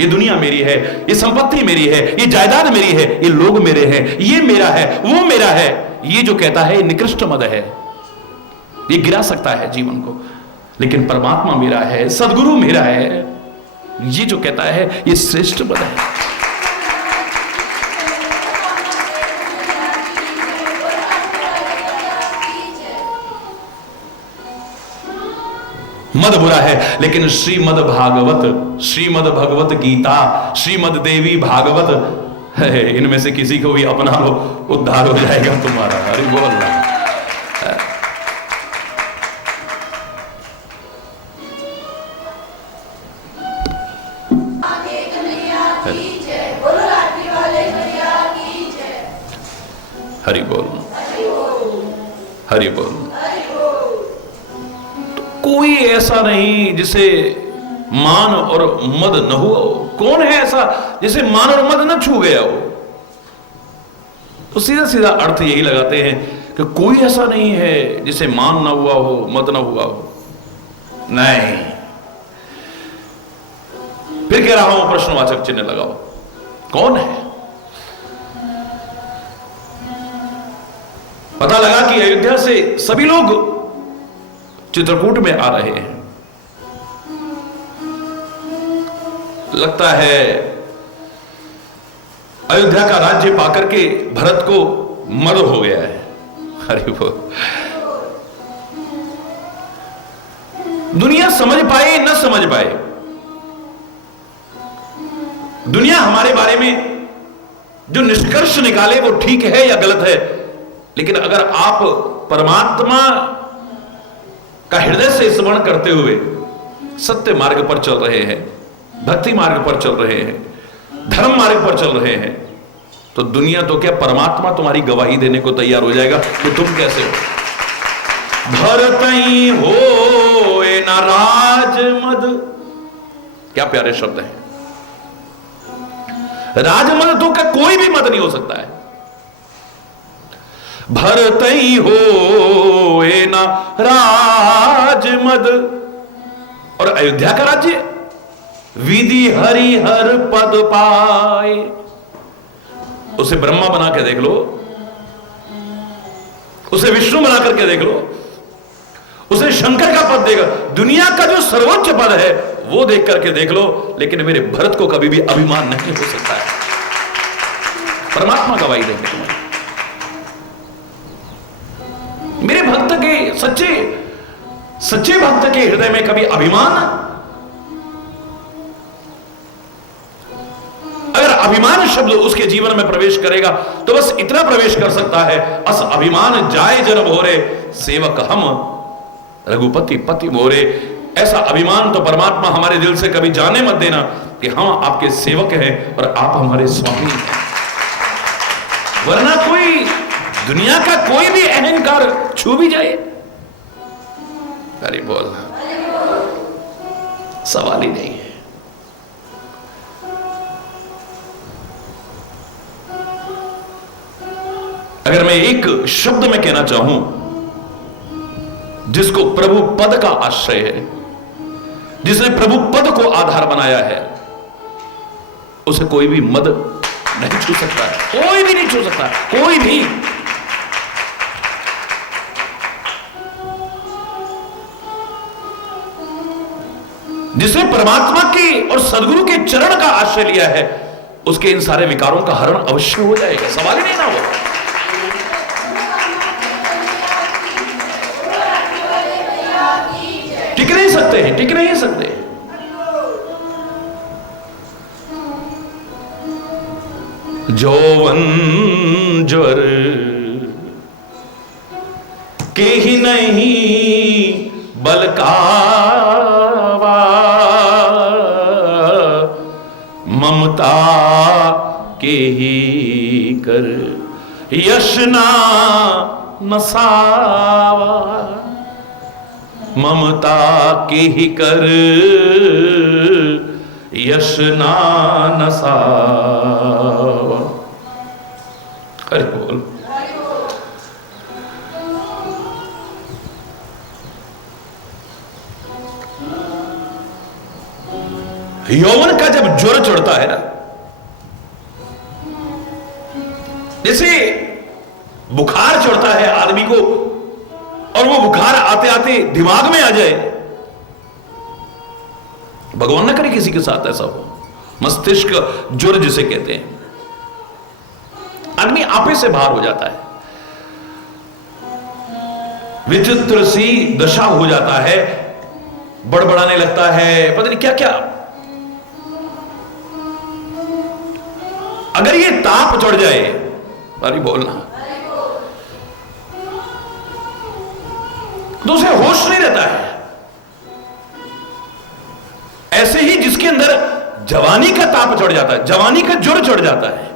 ये दुनिया मेरी है, ये संपत्ति मेरी है, ये जायदाद मेरी है, ये लोग मेरे हैं, ये मेरा है, वो मेरा है, ये जो कहता है ये निकृष्ट मद है, ये गिरा सकता है जीवन को। लेकिन परमात्मा मेरा है, सदगुरु मेरा है, ये जो कहता है ये श्रेष्ठ मद है। मद बुरा है, लेकिन श्रीमद भागवत, श्रीमद भगवत गीता, श्रीमद देवी भागवत है, इनमें से किसी को भी अपना लो, उद्धार हो जाएगा तुम्हारा। अरे बोल रहा हरि बोल, हरि बोल। कोई ऐसा नहीं जिसे मान और मद न हुआ हो। कौन है ऐसा जिसे मान और मद न छू गया हो? तो सीधा सीधा अर्थ यही लगाते हैं कि कोई ऐसा नहीं है जिसे मान ना हुआ हो, मद ना हुआ हो। नहीं, फिर कह रहा हूं, प्रश्नवाचक चिन्ह लगाओ। कौन है? पता लगा कि अयोध्या से सभी लोग चित्रकूट में आ रहे हैं। लगता है अयोध्या का राज्य पाकर के भरत को मद हो गया है। अरे वो दुनिया समझ पाए न समझ पाए, दुनिया हमारे बारे में जो निष्कर्ष निकाले वो ठीक है या गलत है, लेकिन अगर आप परमात्मा का हृदय से स्मरण करते हुए सत्य मार्ग पर चल रहे हैं, भक्ति मार्ग पर चल रहे हैं, धर्म मार्ग पर चल रहे हैं, तो दुनिया तो क्या परमात्मा तुम्हारी गवाही देने को तैयार हो जाएगा कि तुम कैसे हो। भरतई हो न राजमद, क्या प्यारे शब्द हैं। राजमद तो का कोई भी मद नहीं हो सकता है। भरतई हो न राजमद, और अयोध्या का राज्य विधि हरिहर पद पाए। उसे ब्रह्मा बना के देख लो, उसे विष्णु बना करके देख लो, उसे शंकर का पद देगा, दुनिया का जो सर्वोच्च पद है वो देख करके देख लो, लेकिन मेरे भरत को कभी भी अभिमान नहीं हो सकता है। परमात्मा गवाही देंगे तुम्हें। मेरे भक्त के सच्चे भक्त के हृदय में कभी अभिमान, अगर अभिमान शब्द उसके जीवन में प्रवेश करेगा तो बस इतना प्रवेश कर सकता है, अस अभिमान जाए जन भोरे, सेवक हम रघुपति पति मोरे। ऐसा अभिमान तो परमात्मा हमारे दिल से कभी जाने मत देना कि हम आपके सेवक हैं और आप हमारे स्वामी हैं। वरना कोई दुनिया का कोई भी अहंकार छू भी जाए, अरे बोल, सवाल ही नहीं है। अगर मैं एक शब्द में कहना चाहूं, जिसको प्रभु पद का आश्रय है, जिसने प्रभु पद को आधार बनाया है, उसे कोई भी मद नहीं छू सकता है, कोई भी नहीं छू सकता, कोई भी। जिसने परमात्मा की और सदगुरु के चरण का आश्रय लिया है, उसके इन सारे विकारों का हरण अवश्य हो जाएगा, सवाल ही नहीं ना होगा। टिक नहीं सकते हैं, टिक नहीं सकते। जौवन ज्वर के ही नहीं बलकावा, ममता के ही कर यशना नसावा, ममता के ही कर यशना नसावा। अरे बोल, यौवन का जब ज्वर चढ़ता है ना, जैसे बुखार चढ़ता है आदमी को, और वो बुखार आते आते दिमाग में आ जाए, भगवान ना करे किसी के साथ ऐसा हो, मस्तिष्क ज्वर जिसे कहते हैं, आदमी आपे से बाहर हो जाता है, विचित्र सी दशा हो जाता है, बड़बड़ाने लगता है, पता नहीं क्या क्या। अगर ये ताप चढ़ जाए, अरे बोलना, तो उसे होश नहीं रहता है। ऐसे ही जिसके अंदर जवानी का ताप चढ़ जाता है, जवानी का ज्वर चढ़ जाता है,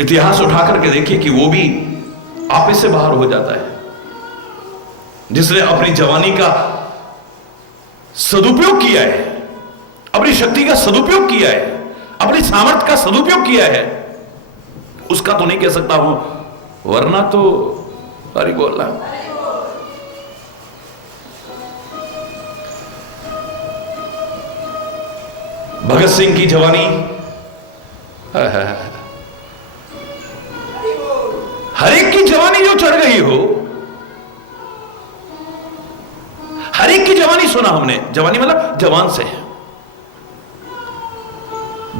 इतिहास उठा करके देखिए कि वो भी आपे से बाहर हो जाता है। जिसने अपनी जवानी का सदुपयोग किया है, अपनी शक्ति का सदुपयोग किया है, अपनी सामर्थ्य का सदुपयोग किया है, उसका तो नहीं कह सकता हूं, वरना तो अरे बोलना। भगत सिंह की जवानी, हर एक की जवानी जो चढ़ गई हो, हर एक की जवानी सुना हमने। जवानी मतलब जवान से।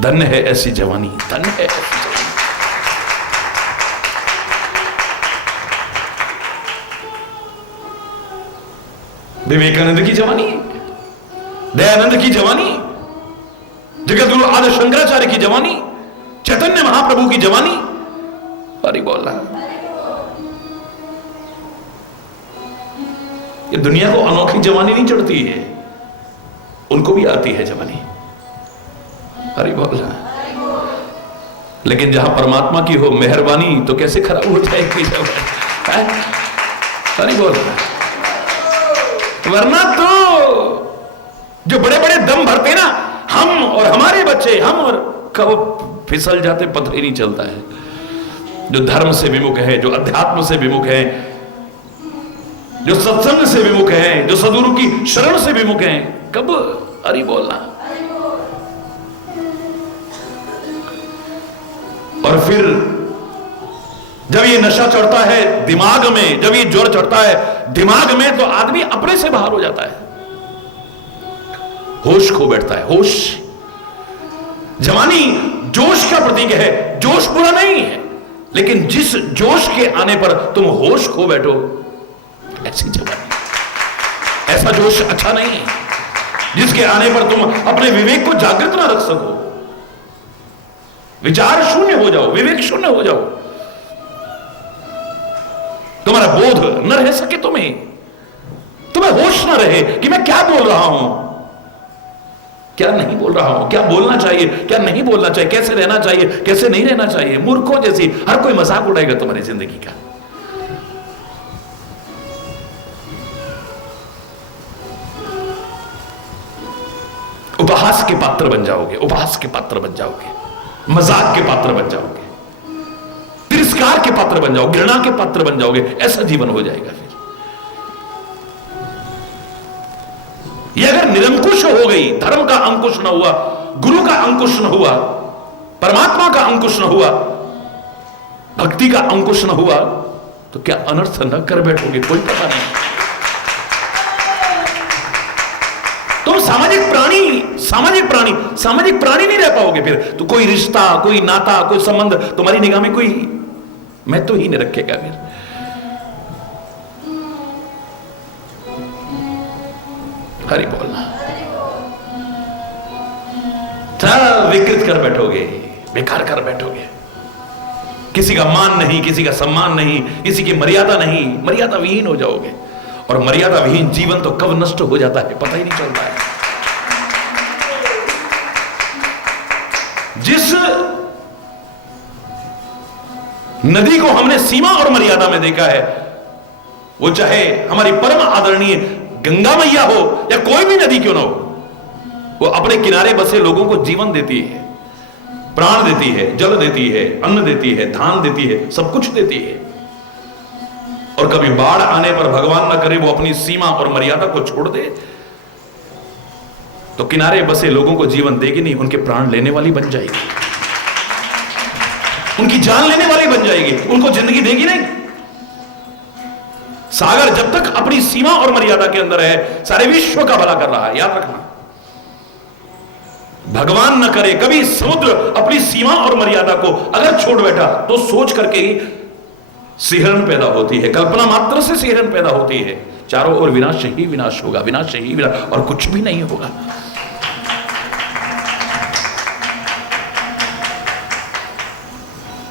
धन्य है ऐसी जवानी, धन्य है ऐसी जवानी। विवेकानंद की जवानी, दयानंद की जवानी, जगत गुरु आदि शंकराचार्य की जवानी, चैतन्य महाप्रभु की जवानी। हरि बोल रहा। ये दुनिया को अनोखी जवानी नहीं चढ़ती है, उनको भी आती है जवानी। हरि बोल रहा। लेकिन जहां परमात्मा की हो मेहरबानी तो कैसे खराब हो जाएगी जवानी। हरि बोल रहा। वरना तो जो बड़े बड़े दम भरते ना, हम और हमारे बच्चे, हम और कब फिसल जाते पता ही नहीं चलता है। जो धर्म से विमुख है, जो अध्यात्म से विमुख है, जो सत्संग से विमुख है, जो सद्गुरु की शरण से विमुख है, कब हरि बोलना। और फिर जब ये नशा चढ़ता है दिमाग में, जब ये ज्वर चढ़ता है दिमाग में, तो आदमी अपने से बाहर हो जाता है, होश खो बैठता है। होश, जवानी जोश का प्रतीक है। जोश बुरा नहीं है, लेकिन जिस जोश के आने पर तुम होश खो बैठो, ऐसी जवानी, ऐसा जोश अच्छा नहीं है। जिसके आने पर तुम अपने विवेक को जागृत ना रख सको, विचार शून्य हो जाओ, विवेक शून्य हो जाओ, तुम्हारा बोध न रह सके, तुम्हें होश ना रहे कि मैं क्या बोल रहा हूं, क्या नहीं बोल रहा हूं, क्या बोलना चाहिए, क्या नहीं बोलना चाहिए, कैसे रहना चाहिए, कैसे नहीं रहना चाहिए। मूर्खों जैसी हर कोई मजाक उड़ाएगा तुम्हारी जिंदगी का। उपहास के पात्र बन जाओगे, उपहास के पात्र बन जाओगे, मजाक के पात्र बन जाओगे, तिरस्कार के पात्र बन जाओगे, घृणा के पात्र बन जाओगे। ऐसा जीवन हो जाएगा। फिर ये अगर निरंकुश हो गई, धर्म का अंकुश न हुआ, गुरु का अंकुश न हुआ, परमात्मा का अंकुश न हुआ, भक्ति का अंकुश न हुआ, तो क्या अनर्थ न कर बैठोगे कोई पता नहीं। तुम सामाजिक प्राणी नहीं रह पाओगे। फिर तो कोई रिश्ता, कोई नाता, कोई संबंध तुम्हारी निगाह में कोई महत्व ही नहीं रखेगा। फिर हरि बोलना, सब विकृत कर बैठोगे, बेकार कर बैठोगे। किसी का मान नहीं, किसी का सम्मान नहीं, किसी की मर्यादा नहीं, मर्यादा विहीन हो जाओगे। और मर्यादा विहीन जीवन तो कब नष्ट हो जाता है पता ही नहीं चलता है। जिस नदी को हमने सीमा और मर्यादा में देखा है, वो चाहे हमारी परम आदरणीय गंगा मैया हो या कोई भी नदी क्यों ना हो, वो अपने किनारे बसे लोगों को जीवन देती है, प्राण देती है, जल देती है, अन्न देती है, धान देती है, सब कुछ देती है। और कभी बाढ़ आने पर भगवान ना करे वो अपनी सीमा और मर्यादा को छोड़ दे, तो किनारे बसे लोगों को जीवन देगी नहीं, उनके प्राण लेने वाली बन जाएगी, उनकी जान लेने वाली बन जाएगी, उनको जिंदगी देगी नहीं। सागर जब तक अपनी सीमा और मर्यादा के अंदर है, सारे विश्व का भला कर रहा है, याद रखना। भगवान न करे कभी समुद्र अपनी सीमा और मर्यादा को अगर छोड़ बैठा, तो सोच करके ही सिहरन पैदा होती है, कल्पना मात्र से सिहरन पैदा होती है। चारों ओर विनाश ही विनाश होगा, विनाश ही विनाश, और कुछ भी नहीं होगा।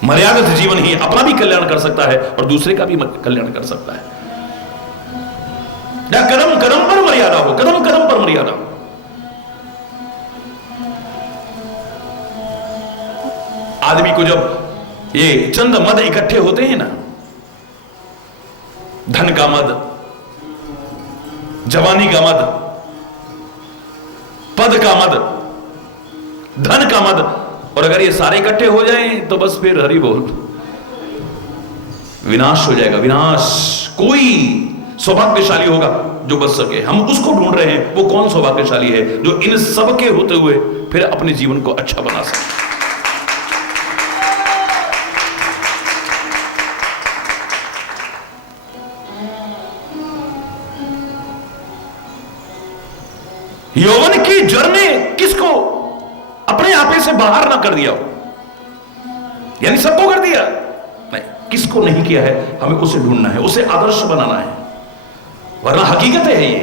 मर्यादित जीवन ही अपना भी कल्याण कर सकता है और दूसरे का भी कल्याण कर सकता है। कदम कदम पर मर्यादा हो, कदम कदम पर मर्यादा हो। आदमी को जब ये चंद मद इकट्ठे होते हैं ना, धन का मद, जवानी का मद, पद का मद, धन का मद, और अगर ये सारे इकट्ठे हो जाएं तो बस फिर हरि बोल, विनाश हो जाएगा, विनाश। कोई सौभाग्यशाली होगा जो बच सके। हम उसको ढूंढ रहे हैं, वो कौन सौभाग्यशाली है जो इन सब के होते हुए फिर अपने जीवन को अच्छा बना सके। यौवन की जड़ ने किसको अपने आपे से बाहर ना कर दिया हो, यानी सबको कर दिया नहीं, किसको नहीं किया है, हमें उसे ढूंढना है, उसे आदर्श बनाना है, वरना हकीकत है ये।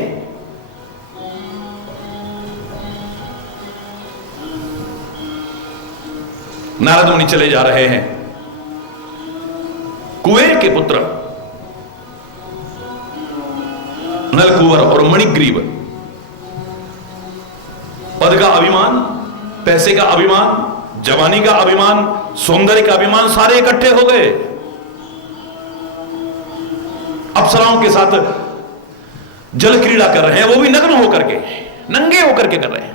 नारद मुनि चले जा रहे हैं, कुबेर के पुत्र नलकुवर और मणिग्रीव, पद का अभिमान, पैसे का अभिमान, जवानी का अभिमान, सौंदर्य का अभिमान सारे इकट्ठे हो गए। अप्सराओं के साथ जल क्रीड़ा कर रहे हैं, वो भी नग्न होकर के, नंगे होकर के कर रहे हैं,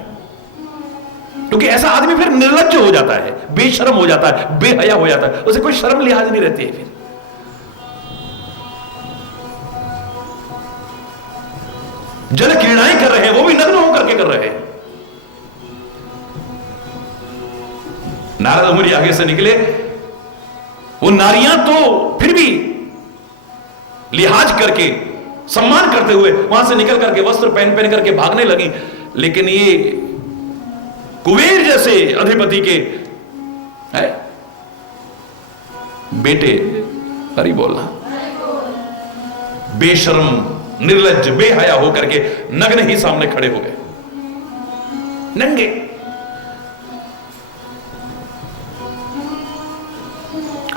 क्योंकि ऐसा आदमी फिर निर्लज्ज हो जाता है, बेशर्म हो जाता है, बेहया हो जाता है, उसे कोई शर्म लिहाज नहीं रहती है। फिर जल क्रीड़ाएं कर रहे हैं, वो भी नग्न होकर के कर रहे हैं। नारद मुनि आगे से निकले, वो नारियां तो फिर भी लिहाज करके सम्मान करते हुए वहां से निकल करके वस्त्र पहन पहन करके भागने लगी, लेकिन ये कुबेर जैसे अधिपति के है बेटे, हरि बोलना, बेशर्म, निर्लज्ज, बेहया होकर के नग्न ही सामने खड़े हो गए, नंगे।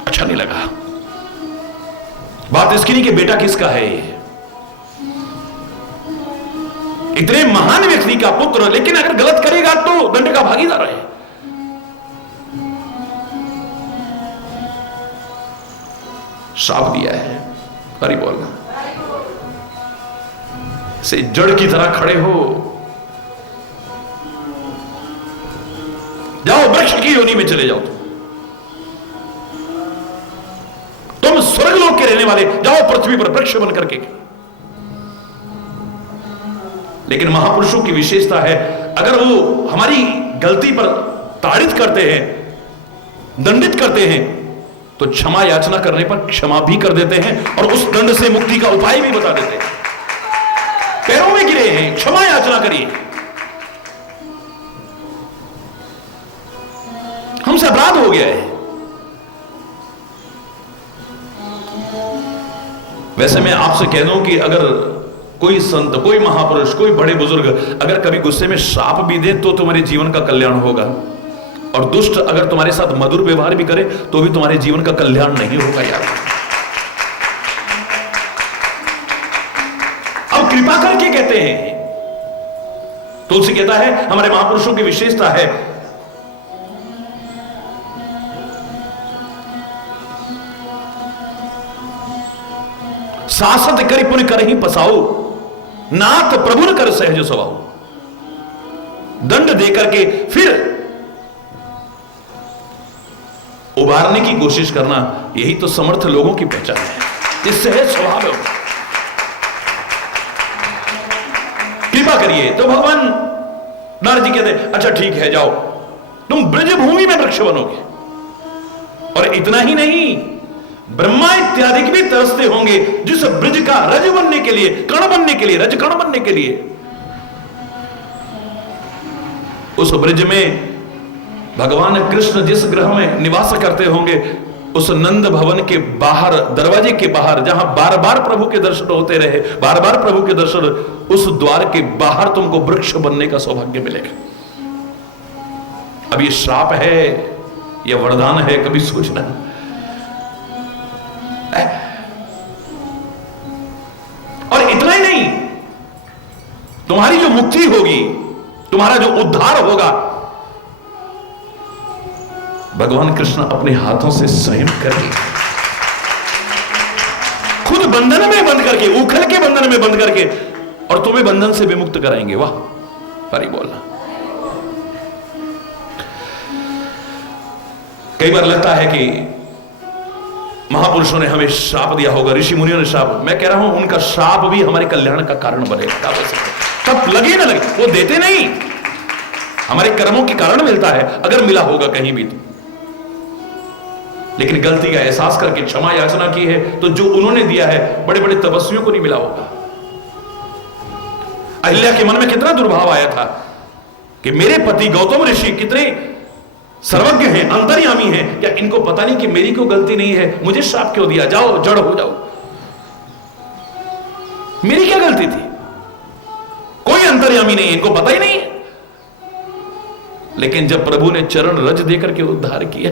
अच्छा नहीं लगा। बात इसकी नहीं कि बेटा किसका है ये, इतने महान व्यक्ति का पुत्र, लेकिन अगर गलत करेगा तो दंड का भागीदार है। श्राप दिया है, हरि बोलना, से जड़ की तरह खड़े हो जाओ, वृक्ष की योनि में चले जाओ, तुम स्वर्गलोक के रहने वाले, जाओ पृथ्वी पर वृक्ष बन करके। लेकिन महापुरुषों की विशेषता है, अगर वो हमारी गलती पर ताड़ित करते हैं, दंडित करते हैं, तो क्षमा याचना करने पर क्षमा भी कर देते हैं और उस दंड से मुक्ति का उपाय भी बता देते हैं। पैरों में गिरे हैं, क्षमा याचना करिए, हमसे अपराध हो गया है। वैसे मैं आपसे कह दूं कि अगर कोई संत, कोई महापुरुष, कोई बड़े बुजुर्ग अगर कभी गुस्से में श्राप भी दे तो तुम्हारे जीवन का कल्याण होगा, और दुष्ट अगर तुम्हारे साथ मधुर व्यवहार भी करे तो भी तुम्हारे जीवन का कल्याण नहीं होगा यार। अब कृपा करके कहते हैं, तुलसी कहता है हमारे महापुरुषों की विशेषता है, सासत करि पुनि करहि पसाओ, नाथ प्रभु न कर सहज स्वभाव। दंड देकर के फिर उबारने की कोशिश करना, यही तो समर्थ लोगों की पहचान है, ये सहज स्वभाव है। कृपा करिए तो भगवान नारद जी कहते अच्छा ठीक है, जाओ तुम ब्रज भूमि में वृक्ष बनोगे, और इतना ही नहीं, ब्रह्मा इत्यादि भी तरसते होंगे जिस ब्रज का रज बनने के लिए, कण बनने के लिए, रज कण बनने के लिए। उस ब्रज में भगवान कृष्ण जिस ग्रह में निवास करते होंगे, उस नंद भवन के बाहर, दरवाजे के बाहर, जहां बार बार प्रभु के दर्शन होते रहे, बार बार प्रभु के दर्शन, उस द्वार के बाहर तुमको वृक्ष बनने का सौभाग्य मिलेगा। अब ये श्राप है या वरदान है, कभी सोचना। और इतना ही नहीं, तुम्हारी जो मुक्ति होगी, तुम्हारा जो उद्धार होगा, भगवान कृष्ण अपने हाथों से स्वयं करके, खुद बंधन में बंद करके, उखल के बंधन में बंद करके, और तुम्हें बंधन से विमुक्त कराएंगे। वाह, हरि बोलना। कई बार लगता है कि महापुरुषों ने हमें श्राप दिया होगा, ऋषि मुनियों ने श्राप, मैं कह रहा हूं उनका श्राप भी हमारे कल्याण का कारण बनेगा। तब लगे ना लगे, वो देते नहीं, हमारे कर्मों के कारण मिलता है, अगर मिला होगा कहीं भी तो। लेकिन गलती का एहसास करके क्षमा याचना की है तो जो उन्होंने दिया है बड़े बड़े तपस्वियों को नहीं मिला होगा। अहिल्या के मन में कितना दुर्भाव आया था कि मेरे पति गौतम ऋषि कितने सर्वज्ञ हैं, अंतर्यामी हैं, क्या इनको पता नहीं कि मेरी कोई गलती नहीं है, मुझे श्राप क्यों दिया, जाओ जड़ हो जाओ, मेरी क्या गलती थी, कोई अंतर्यामी नहीं है, इनको पता ही नहीं है। लेकिन जब प्रभु ने चरण रज देकर के उद्धार किया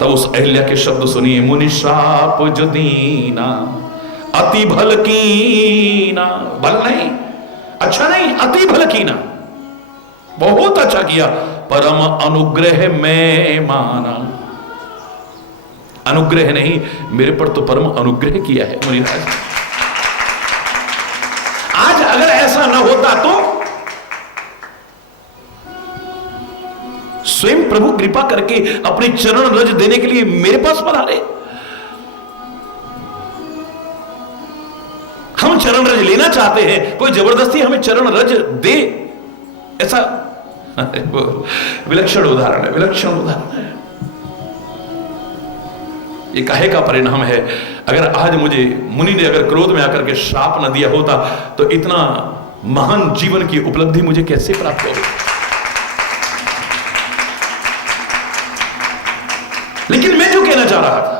तब उस अहिल्या के शब्द सुनिए, मुनि श्राप जो दीना अति भल कीना, भल नहीं, अच्छा नहीं, अति भल कीना, बहुत अच्छा किया, परम अनुग्रह में माना, अनुग्रह नहीं, मेरे पर तो परम अनुग्रह किया है मुनिराज। आज अगर ऐसा न होता तो स्वयं प्रभु कृपा करके अपने चरण रज देने के लिए मेरे पास पधारे, हम चरण रज लेना चाहते हैं, कोई जबरदस्ती हमें चरण रज दे, ऐसा विलक्षण उदाहरण है, विलक्षण उदाहरण है। ये काहे का परिणाम है, अगर आज मुझे मुनि ने अगर क्रोध में आकर के श्राप न दिया होता तो इतना महान जीवन की उपलब्धि मुझे कैसे प्राप्त होगी। लेकिन मैं जो कहना चाह रहा था,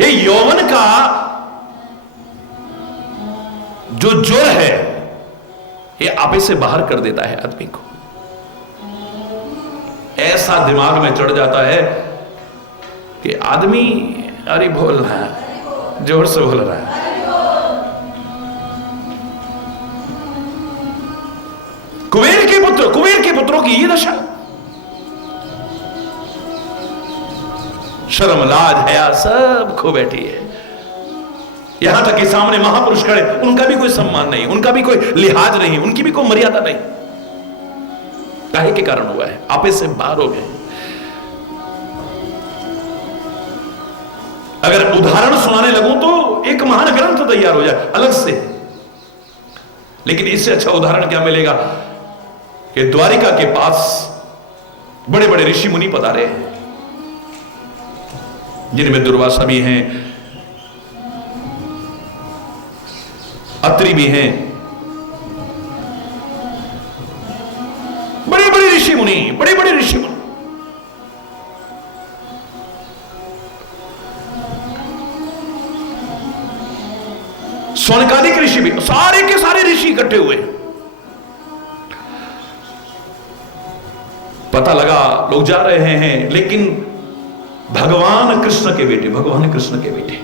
ये यौवन का जो जोर है ये आपे से बाहर कर देता है आदमी को, ऐसा दिमाग में चढ़ जाता है कि आदमी अरे बोल रहा है, जोर से बोल रहा है, कुबेर के पुत्रों की ये दशा, शर्म लाज हया सब खो बैठी है। यहां तक कि सामने महापुरुष खड़े, उनका भी कोई सम्मान नहीं, उनका भी कोई लिहाज नहीं, उनकी भी कोई मर्यादा नहीं। काहे के कारण हुआ है, आपे से बाहर हो गए। अगर उदाहरण सुनाने लगूं तो एक महान ग्रंथ तैयार हो जाए अलग से, लेकिन इससे अच्छा उदाहरण क्या मिलेगा कि द्वारिका के पास बड़े बड़े ऋषि मुनि पधारे हैं, जिनमें दुर्वासा भी हैं, अत्रि भी हैं, बड़े बड़े ऋषि मुनि, बड़े बड़े ऋषि मुनि। सौनकादिक ऋषि भी, सारे के सारे ऋषि इकट्ठे हुए। पता लगा लोग जा रहे हैं, लेकिन भगवान कृष्ण के बेटे, भगवान कृष्ण के बेटे,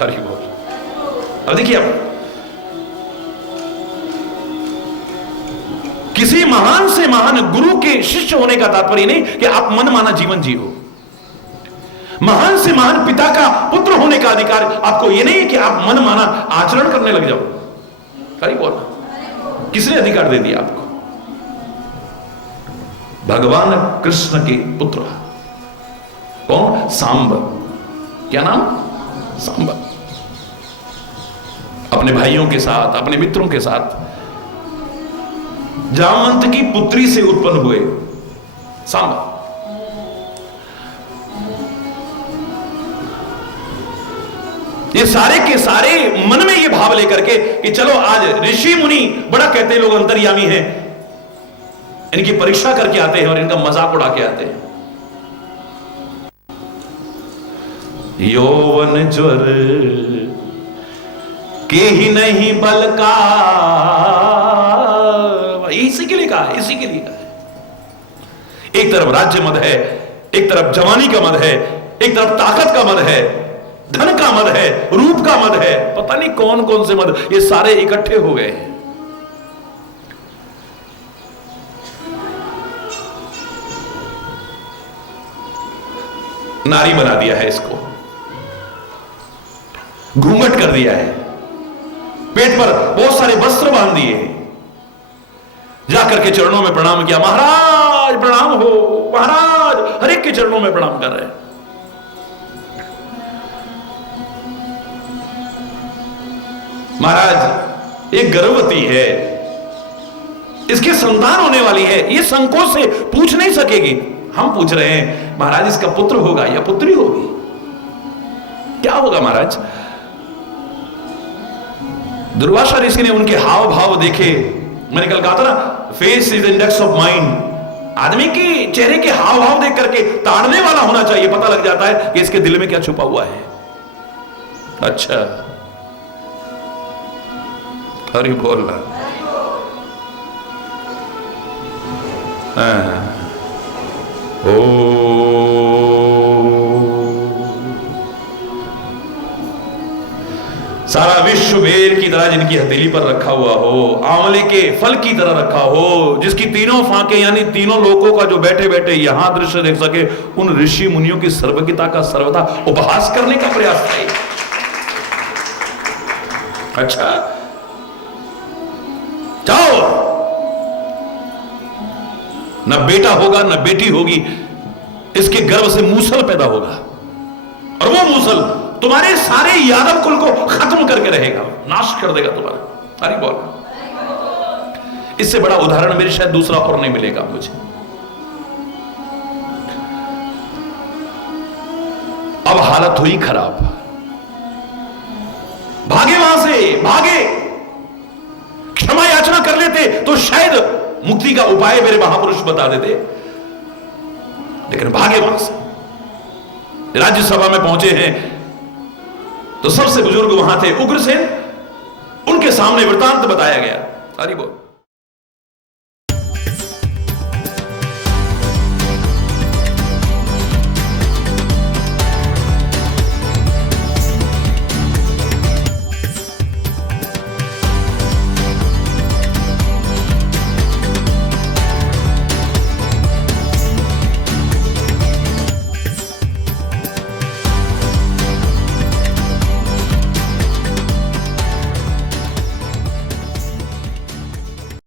हरि बोल। अब देखिए, अब किसी महान से महान गुरु के शिष्य होने का तात्पर्य नहीं कि आप मनमाना जीवन जियो। महान से महान पिता का पुत्र होने का अधिकार आपको यह नहीं है कि आप मनमाना आचरण करने लग जाओ। हरि बोल। किसने अधिकार दे दिया आपको? भगवान कृष्ण के पुत्र। कौन? सांब। क्या नाम? सांब। अपने भाइयों के साथ, अपने मित्रों के साथ जामवंत की पुत्री से उत्पन्न हुए सांब। ये सारे के सारे मन में ये भाव लेकर के कि चलो आज ऋषि मुनि बड़ा कहते हैं, लोग अंतर्यामी हैं, इनकी परीक्षा करके आते हैं और इनका मजाक उड़ा के आते हैं। यौवन ज्वर के ही नहीं बल का, इसी के लिए कहा, इसी के लिए कहा। एक तरफ राज्य मद है, एक तरफ जवानी का मद है, एक तरफ ताकत का मद है, धन का मद है, रूप का मद है, पता नहीं कौन कौन से मद, ये सारे इकट्ठे हो गए हैं। नारी बना दिया है इसको, घूंघट कर दिया है, पेट पर बहुत सारे वस्त्र बांध दिए, जाकर के चरणों में प्रणाम किया, महाराज प्रणाम हो, महाराज, हर एक के चरणों में प्रणाम कर रहे हैं। महाराज एक गर्भवती है, इसकी संतान होने वाली है, ये संकोच से पूछ नहीं सकेगी। हम पूछ रहे हैं महाराज इसका पुत्र होगा या पुत्री होगी, क्या होगा महाराज? दुर्वासा ऋषि ने उनके हाव भाव देखे। मैंने कल कहा था ना, face is index of mind. आदमी की चेहरे के हाव भाव देख करके ताड़ने वाला होना चाहिए, पता लग जाता है कि इसके दिल में क्या छुपा हुआ है। अच्छा, हरि बोल रहा। ओ सारा विश्व बेर की तरह जिनकी हथेली पर रखा हुआ हो, आंवले के फल की तरह रखा हो, जिसकी तीनों फांके यानी तीनों लोगों का जो बैठे बैठे यहां दृश्य देख सके, उन ऋषि मुनियों की सर्वज्ञता का सर्वथा उपहास करने का प्रयास था। अच्छा, जाओ, न बेटा होगा न बेटी होगी, इसके गर्भ से मूसल पैदा होगा, और वो मूसल तुम्हारे सारे यादव कुल को खत्म करके रहेगा, नाश कर देगा तुम्हारा। अरे बोल, इससे बड़ा उदाहरण मेरे शायद दूसरा और नहीं मिलेगा मुझे। अब हालत हुई खराब, भागे वहां से, भागे। क्षमा याचना कर लेते तो शायद मुक्ति का उपाय मेरे महापुरुष बता देते, लेकिन भागे वहां से। राज्यसभा में पहुंचे हैं तो सबसे बुजुर्ग वहां थे उग्रसेन, उनके सामने वृतांत बताया गया। हरि बोल।